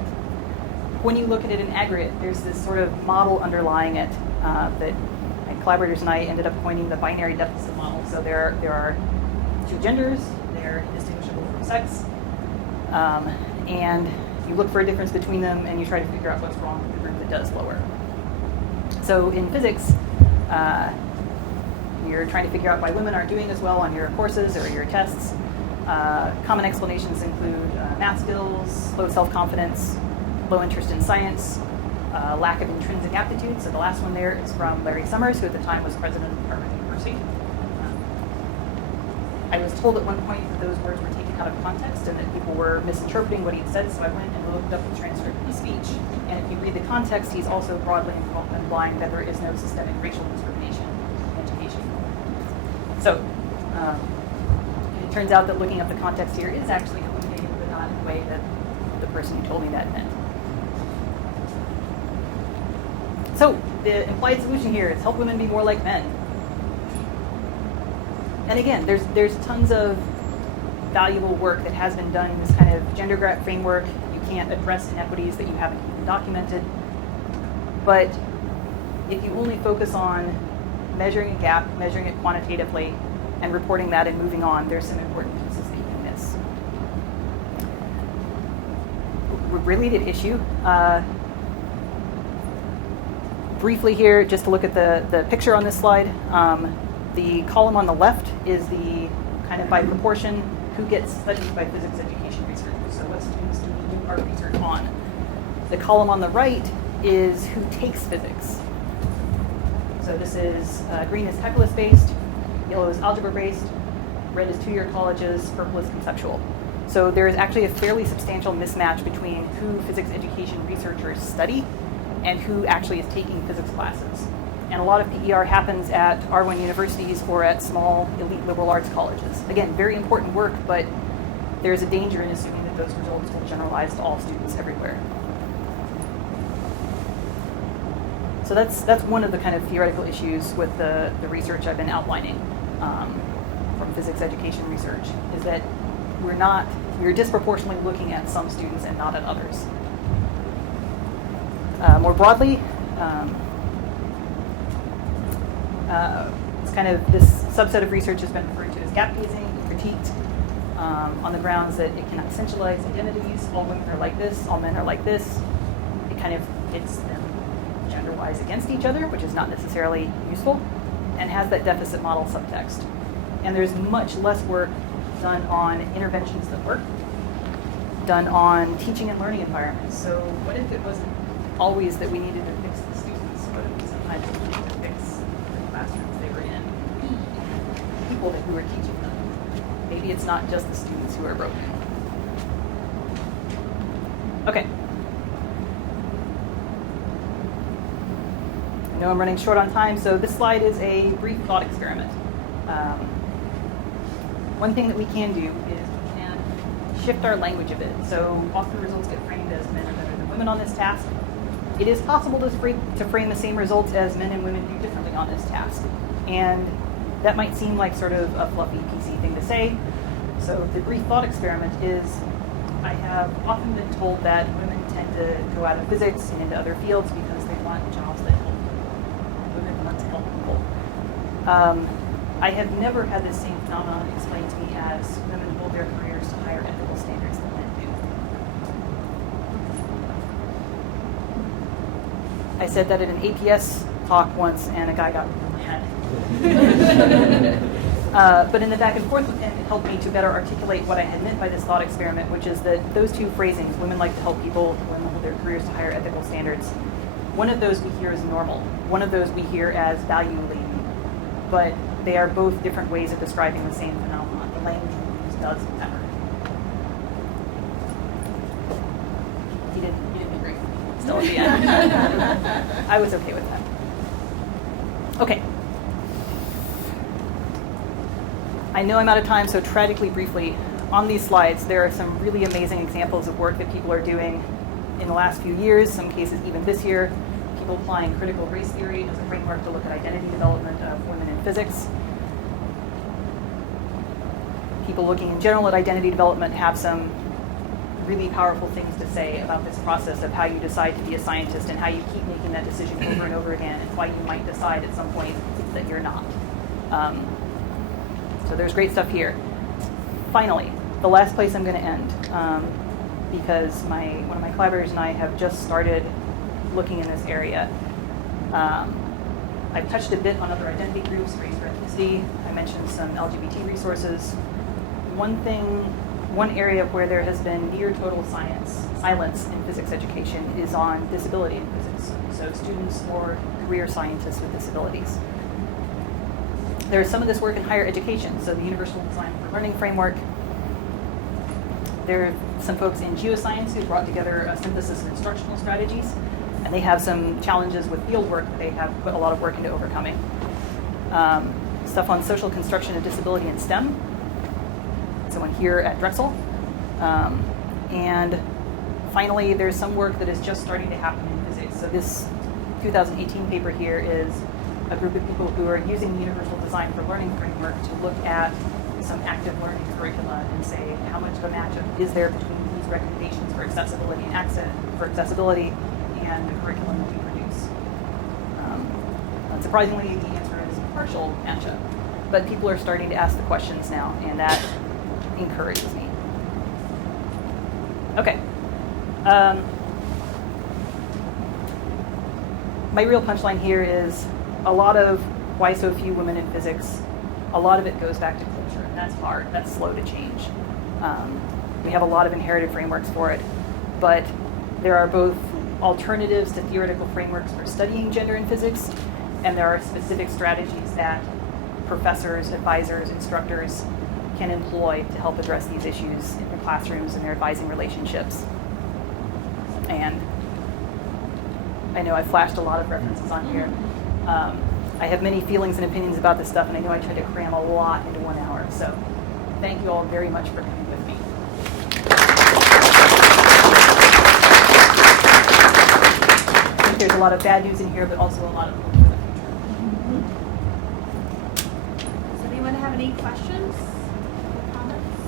when you look at it in aggregate, there's this sort of model underlying it that my collaborators and I ended up coining the binary deficit model. So there are two genders, they're indistinguishable from sex, and you look for a difference between them and you try to figure out what's wrong with the group that does lower. So in physics, you're trying to figure out why women aren't doing as well on your courses or your tests. Common explanations include math skills, low self-confidence, low interest in science, lack of intrinsic aptitude. So the last one there is from Larry Summers, who at the time was president of Harvard University. I was told at one point that those words were taken out of context and that people were misinterpreting what he had said, so I went and looked up the transcript of his speech. And if you read the context, he's also broadly implying that there is no systemic racial discrimination in education. So it turns out that looking up the context here is actually illuminating, but not in the way that the person who told me that meant. So the implied solution here is help women be more like men. And again, there's tons of valuable work that has been done in this kind of gender gap framework. You can't address inequities that you haven't even documented. But if you only focus on measuring a gap, measuring it quantitatively, and reporting that and moving on, there's some important pieces that you can miss. Related issue. Briefly here, just to look at the picture on this slide. The column on the left is the kind of by proportion who gets studied by physics education researchers, so what students do we do our research on. The column on the right is who takes physics. So this is green is calculus-based, yellow is algebra-based, red is two-year colleges, purple is conceptual. So there is actually a fairly substantial mismatch between who physics education researchers study and who actually is taking physics classes. And a lot of PER happens at R1 universities or at small elite liberal arts colleges. Again, very important work, but there's a danger in assuming that those results will generalize to all students everywhere. So that's one of the kind of theoretical issues with the research I've been outlining from physics education research, is that we're disproportionately looking at some students and not at others. More broadly, it's kind of this subset of research has been referred to as gap gazing, critiqued on the grounds that it can essentialize identities. All women are like this, all men are like this. It kind of hits them gender-wise against each other, which is not necessarily useful, and has that deficit model subtext. And there's much less work done on interventions that work, done on teaching and learning environments. So what if it wasn't always that we needed to fix the students? What if we sometimes needed to fix the classrooms they were in, people who were teaching them? Maybe it's not just the students who are broken. Okay. I know I'm running short on time, so this slide is a brief thought experiment. One thing that we can do is we can shift our language a bit. So often results get framed as men are better than women on this task. It is possible to frame the same results as men and women do differently on this task. And that might seem like sort of a fluffy PC thing to say. So the brief thought experiment is, I have often been told that women tend to go out of physics and into other fields because they want jobs that help people. Women want to help people. I have never had this same phenomenon explained to me as women hold their careers to higher ethical standards than men do. I said that at an APS talk once, and a guy got mad. But in the back and forth with him, it helped me to better articulate what I had meant by this thought experiment, which is that those two phrasings, women like to help people, women hold their careers to higher ethical standards, one of those we hear as normal, one of those we hear as value-laden, but they are both different ways of describing the same phenomenon. The language we use does matter. You didn't agree with me still at the end. I was okay with that. Okay. I know I'm out of time, so tragically briefly, on these slides, there are some really amazing examples of work that people are doing in the last few years, some cases even this year. People applying critical race theory as a framework to look at identity development of women in physics. People looking in general at identity development have some really powerful things to say about this process of how you decide to be a scientist and how you keep making that decision over and over again, and why you might decide at some point that you're not. So there's great stuff here. Finally, the last place I'm going to end, because one of my collaborators and I have just started looking in this area. I've touched a bit on other identity groups, race or ethnicity. I mentioned some LGBT resources. One area where there has been near total silence in physics education is on disability in physics. So students or career scientists with disabilities. There's some of this work in higher education, so the Universal Design for Learning framework. There are some folks in geoscience who brought together a synthesis of instructional strategies, and they have some challenges with field work that they have put a lot of work into overcoming. Stuff on social construction of disability in STEM, someone here at Drexel. And finally, there's some work that is just starting to happen in physics. So this 2018 paper here is a group of people who are using the Universal Design for Learning framework to look at some active learning curricula and say how much of a match is there between these recommendations for accessibility and and the curriculum that we produce. Unsurprisingly, the answer is partial matchup, but people are starting to ask the questions now, and that encourages me. Okay. My real punchline here is a lot of why so few women in physics, a lot of it goes back to culture, and that's hard, that's slow to change. We have a lot of inherited frameworks for it, but there are both alternatives to theoretical frameworks for studying gender in physics, and there are specific strategies that professors, advisors, instructors can employ to help address these issues in their classrooms and their advising relationships. And I know I flashed a lot of references on here. I have many feelings and opinions about this stuff, and I know I tried to cram a lot into 1 hour. So thank you all very much for coming with me. I think there's a lot of bad news in here, but also a lot of hope for the future. Does anyone have any questions or comments?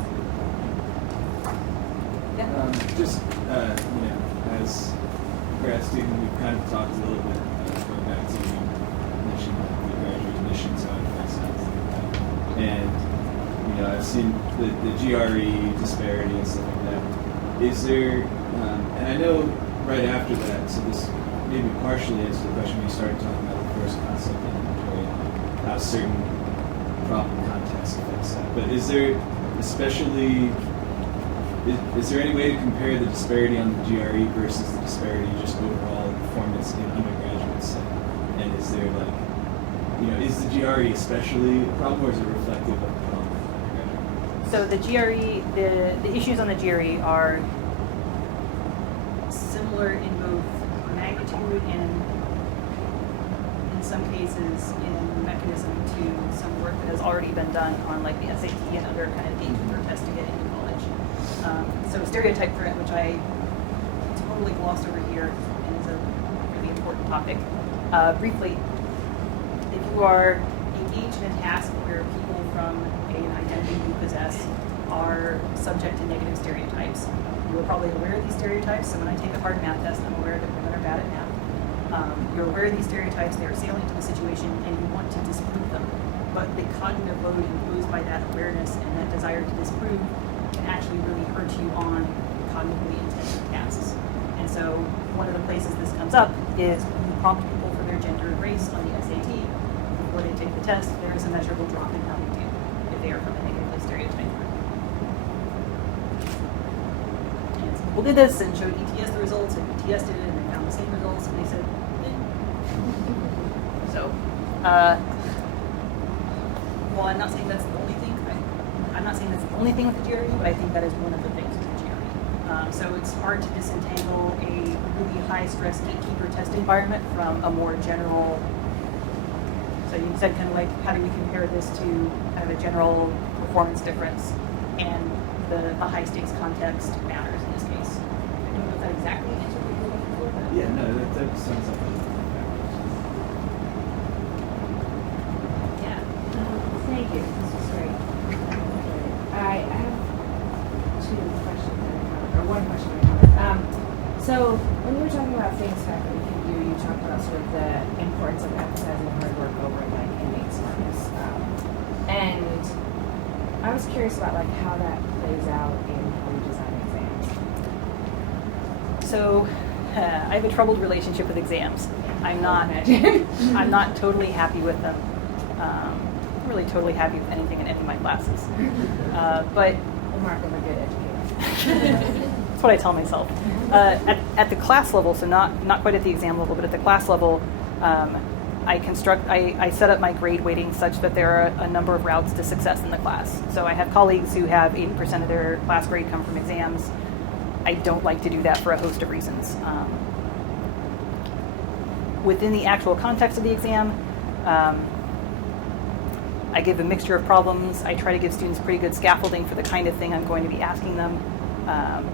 Just, as a grad student, we've kind of talked a little bit, going back to mission, the graduate mission side of things. And, I've seen the GRE disparity and stuff like that. Is there, and I know right after that, so this maybe partially answers the question we started talking about the first concept and how certain problem context affects that. But is there especially, is there any way to compare the disparity on the GRE versus the disparity just overall in performance in undergraduates? And is there is the GRE especially a problem, or is it reflective of the problem in undergraduate? So the GRE, the issues on the GRE are similar in both magnitude and in some cases in mechanism to some work that has already been done on like the SAT and other kind of gatekeeper tests to get into college. So stereotype threat, which I totally glossed over here and is a really important topic. Briefly, if you are engaged in a task where people from an identity you possess are subject to negative stereotypes, you are probably aware of these stereotypes. So when I take a hard math test, I'm aware that women are bad at math. You're aware of these stereotypes, they are salient to the situation, and you want to disprove them. But the cognitive load imposed by that awareness and that desire to disprove can actually really hurt you on cognitively intensive tasks. And so one of the places this comes up is when you prompt people for their gender and race on the SAT. Before they take the test, there is a measurable drop in how they do if they are from a negatively stereotyped group. And some people did this and showed ETS the results, and ETS did it, and they found the same results, and they said, eh. So, well, I'm not saying that's the only thing. I'm not saying that's the only thing with the GRE, but I think that is one of the things with the GRE. So it's hard to disentangle a really high-stress gatekeeper test environment from a more general. So you said kind of like, how do we compare this to kind of a general performance difference, and the high-stakes context matters in this case. I don't know if that exactly answered what you were looking for, but Yeah, no, that sounds like a yeah. Thank you. This was great. I have two questions or one question I have. So when you were talking about things that we can do, you talked about sort of the importance of emphasizing hard work over like innate smartness. And I was curious about like how that plays out in how you design exams. So I have a troubled relationship with exams. I'm not totally happy with them. Really totally happy with anything in any of my classes. But The mark of a good educator. that's what I tell myself. At the class level, so not quite at the exam level, but at the class level, I set up my grade weighting such that there are a number of routes to success in the class. So I have colleagues who have 80% of their class grade come from exams. I don't like to do that for a host of reasons. Within the actual context of the exam, I give a mixture of problems. I try to give students pretty good scaffolding for the kind of thing I'm going to be asking them.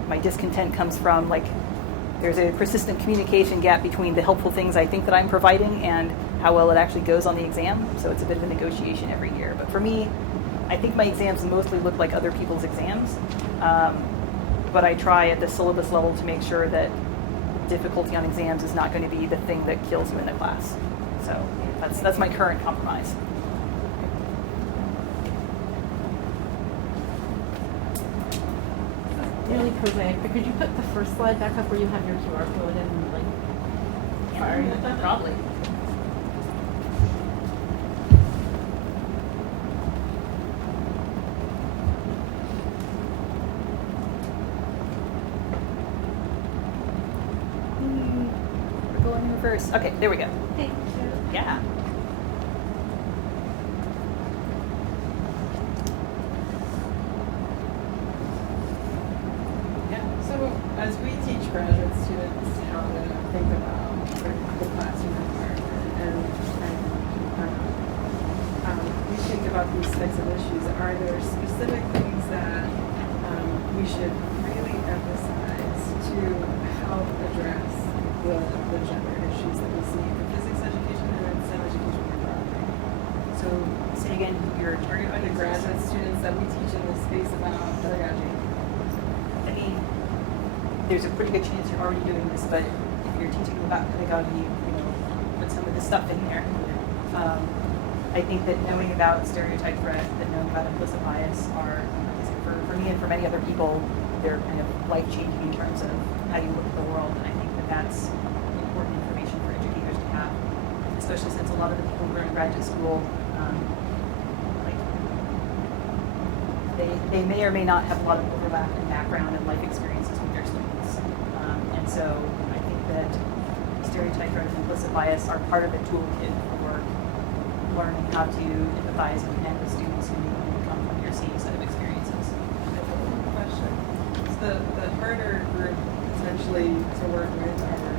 My discontent comes from there's a persistent communication gap between the helpful things I think that I'm providing and how well it actually goes on the exam. So it's a bit of a negotiation every year. But for me, I think my exams mostly look like other people's exams. But I try at the syllabus level to make sure that difficulty on exams is not going to be the thing that kills you in the class. So that's my current compromise. Really prosaic, but could you put the first slide back up where you have your QR code and fire? Probably. We're going in reverse. Okay, there we go. Thank you. Yeah. So as we teach graduate students how to think about the classroom environment and we think about these types of issues, are there specific things that we should really emphasize to help address the gender issues that we see in physics education and in STEM education more broadly? So say again, your target The audience. graduate students that we teach in this space about pedagogy. I mean, there's a pretty good chance you're already doing this, but if you're teaching about pedagogy, you know, put some of this stuff in there. I think that knowing about stereotype threat, that knowing about implicit bias are, for me and for many other people, they're kind of life-changing in terms of how you look at the world, and I think that that's important information for educators to have, especially since a lot of the people who are in graduate school, like, they may or may not have a lot of overlap in background and life experiences with their students. And so I think that stereotype threat and implicit bias are part of the toolkit for learning how to empathize and connect with students who may come from your same set of experiences. Question. So the harder group potentially to work with are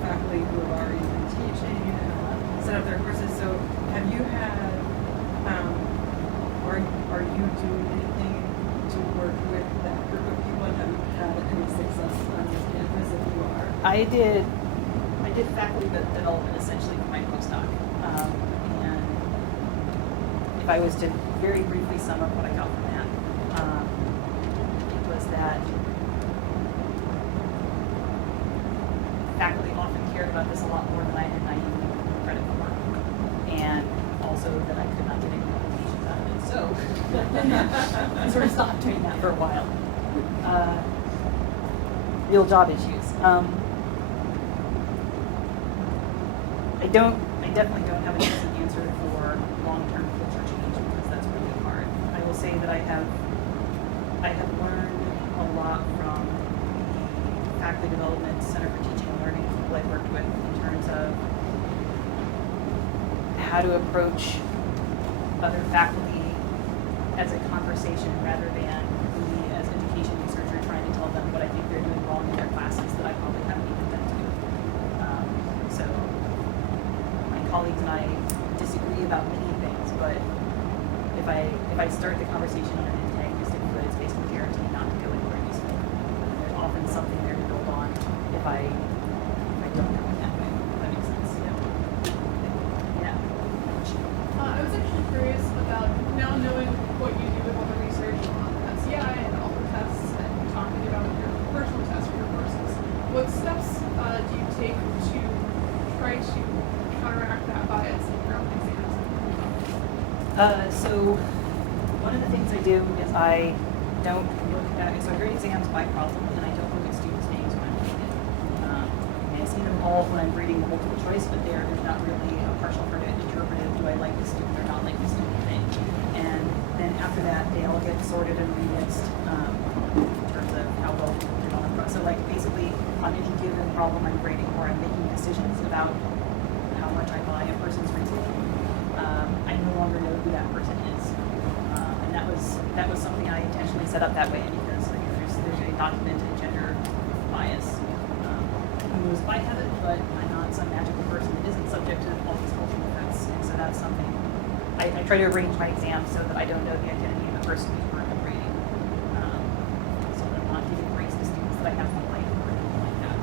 faculty who have already been teaching and set up their courses. So have you had, are you doing anything to work with that group of people, and have you had any success on your campus if you are? I did faculty development essentially for my postdoc. And if I was to very briefly sum up what I got from that, it was that faculty often cared about this a lot more than I had naively given credit for. And also that I could not get any applications out of it. So I sort of stopped doing that for a while. Real job issues. I definitely don't have an easy answer for long-term culture change because that's really hard. I will say that I have learned a lot from the faculty development Center for Teaching and Learning people I've worked with in terms of how to approach other faculty as a conversation rather than me as education researcher trying to tell them what I think they're doing wrong in their classes that I probably haven't even been to. So my colleagues and I disagree about many things, but if I start the conversation on an antagonistic foot, it's basically guaranteed not to go anywhere useful. There's often something there to build on if I don't go in that way. If that makes sense. Yeah. I was actually curious about now knowing what you do with all the research on SEI and all the tests and talking about your personal tests for your courses. What steps do you take to try to counteract that bias in your own exams? So one of the things I do is I don't look at, so I grade exams by problem and I don't look at students' names when I'm grading it. I see them all when I'm grading the multiple choice, but there's not really a partial interpretive, do I like this student or not like this student thing. And then after that, they all get sorted and remixed in terms of how well people did on the pro. So like basically on any given problem I'm grading or I'm making decisions about how much I buy a person's reasoning, I no longer know who that person is. And that was something I intentionally set up that way because there's a documented gender bias. Used by habit, but I'm not some magical person that isn't subject to all these cultural effects. And so that's something I try to arrange my exams so that I don't know the identity of the person who's I'm grading. So that I'm not giving grades to students that I have to like or anything like that.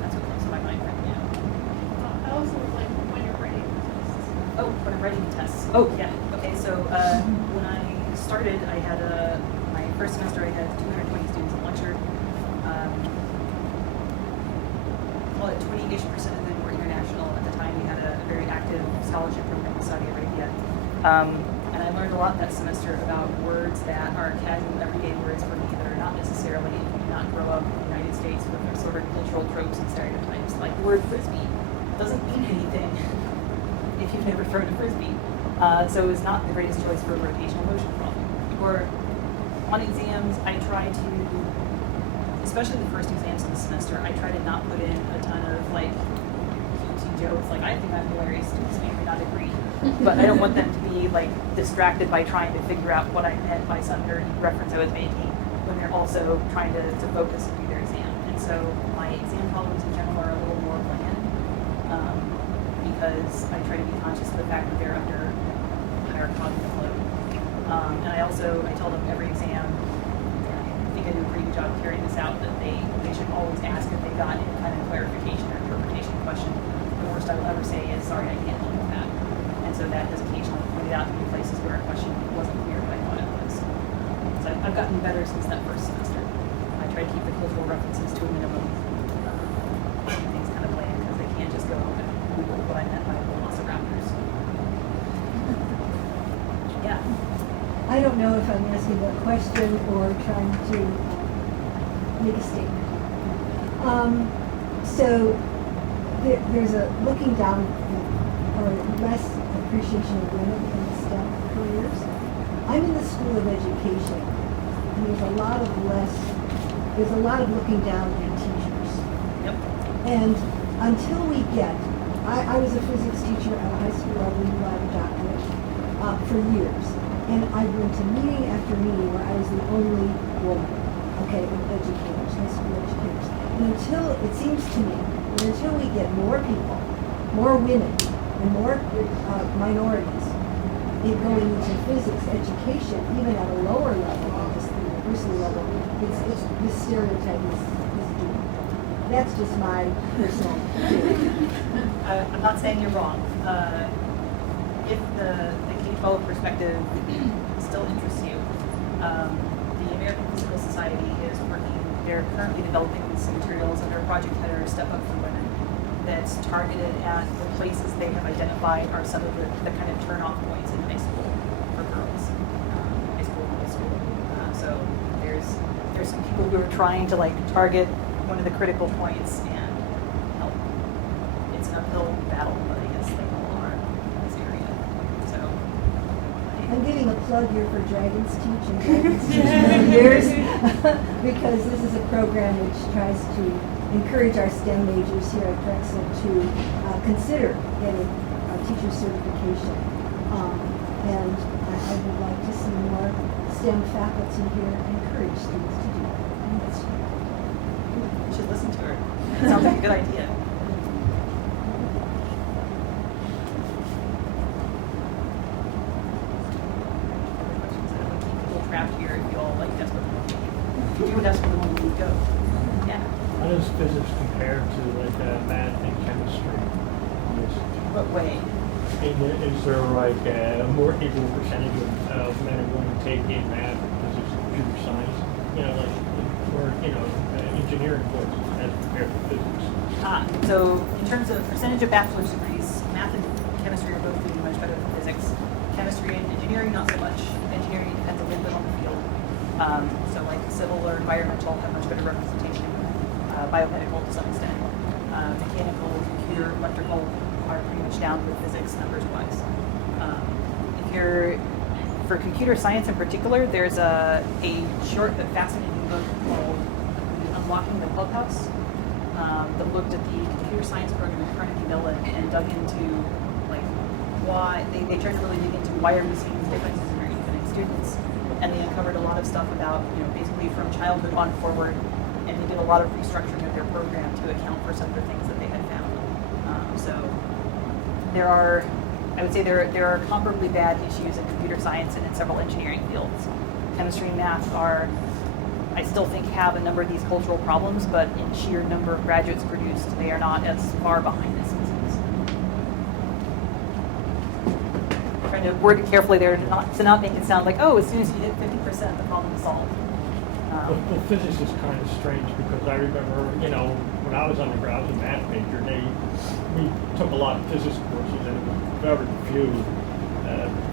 That's what comes to my mind right now. I also would like when you're writing tests. Oh, when I'm writing tests. Oh, yeah. Okay, so when I started, I had my first semester I had 220 students in lecture. Well, 20-ish% of them were international. At the time, we had a very active scholarship program in Saudi Arabia. And I learned a lot that semester about words that are casual, everyday words for me that are not necessarily, if you do not grow up in the United States with their sort of cultural tropes and stereotypes. Like the word frisbee doesn't mean anything if you've never thrown a frisbee. So it's not the greatest choice for a rotational motion problem. Or on exams, I try to, especially the first exams of the semester, I try to not put in a ton of like cutesy jokes. Like I think I'm hilarious. Students may or may not agree, but I don't want them to be be like distracted by trying to figure out what I meant by some nerdy reference I was making when they're also trying to focus and do their exam. And so my exam problems in general are a little more bland because I try to be conscious of the fact that they're under higher cognitive load. And I tell them every exam, I think I do a pretty good job of carrying this out, that they should always ask if they got any kind of clarification or interpretation question. The worst I will ever say is, sorry, I can't help with that. And so that has occasionally pointed out to me places where a question wasn't clear, but I thought it was. So I've gotten better since that first semester. I try to keep the cultural references to a minimum. Keep things kind of bland because they can't just go home and Google what I meant by velociraptors. Yeah. I don't know if I'm asking a question or trying to make a statement. So there's a looking down or less appreciation of women in the STEM careers. I'm in the School of Education, and there's a lot of looking down at teachers. Yep. And until we get, I was a physics teacher at a high school level, you have a doctorate, for years. And I went to meeting after meeting where I was the only woman, okay, with educators, high school educators. And it seems to me, that until we get more people, more women, and more minorities going into physics education, even at a lower level, than just the university level, this stereotype is doomed. That's just my personal theory. I'm not saying you're wrong. If the K-12 perspective still interests you, the American Physical Society is working, they're currently developing some materials under a project header, Step Up for Women, that's targeted at the places they have identified are some of the kind of turn-off points in high school for girls, high school and middle school. So there's some people who are trying to like target one of the critical points and help. It's an uphill battle, but I guess they all are in this area. So I'm giving a plug here for Dragons Teach and Dragons Teach many years because this is a program which tries to encourage our STEM majors here at Traxler to consider getting a teacher certification. And I would like to see more STEM faculty here encourage students to do that. And that's you should listen to her. It sounds like a good idea. Trapped here if you all like desperately want to go. Yeah. How does physics compare to like math and chemistry? What way? Is there like a more equal percentage of men and women taking math, physics, and computer science? You know, like or engineering courses as compared to physics. So in terms of percentage of bachelor's degrees, math and chemistry are both doing much better than physics. Chemistry and engineering, not so much. Engineering depends a little bit on the field. So like civil or environmental have much better representation. Biomedical to some extent. Mechanical, computer, electrical are pretty much down with physics numbers wise. If you're for computer science in particular, there's a short but fascinating book called Unlocking the Clubhouse that looked at the computer science program at Carnegie Mellon and dug into like why they tried to really dig into why are we seeing these differences in our incoming students, and they uncovered a lot of stuff about basically from childhood on forward, and they did a lot of restructuring of their program to account for some of the things that they had found. So there are, I would say there are comparably bad issues in computer science and in several engineering fields. Chemistry and math are, I still think, have a number of these cultural problems, but in sheer number of graduates produced, they are not as far behind as physics. Trying to word it carefully there to not make it sound like, oh, as soon as you hit 50%, the problem is solved. Well, physics is kind of strange because I remember, when I was undergrad, I was a math major. We took a lot of physics courses, and it was very few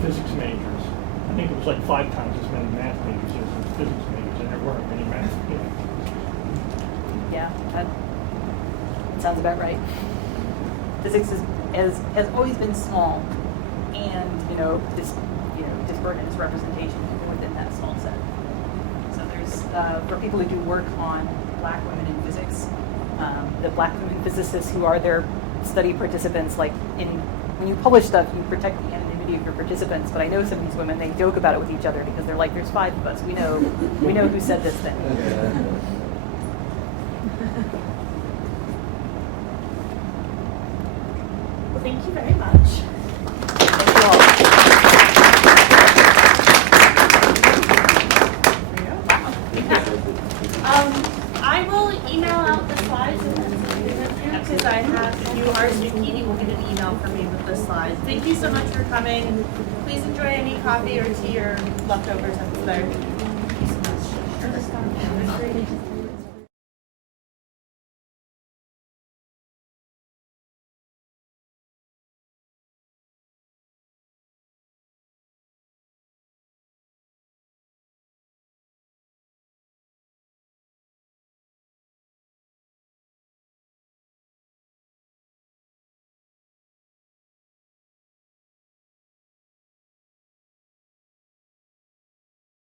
physics majors. I think it was like 5 times as many math majors as physics majors, and there weren't many math majors. Yeah, that sounds about right. Physics has always been small, and disparate in its representation even within that small set. So there's for people who do work on Black women in physics, the Black women physicists who are their study participants, when you publish stuff, you protect the anonymity community of your participants, but I know some of these women, they joke about it with each other because they're like, there's 5 of us. We know who said this thing. Well, thank you very much. Thank you all. I will email out the slides because I have, if you RSVP, you will get an email from me with the slides. Thank you so much for coming. Please enjoy any coffee or tea or leftovers that's there. Thank you so much.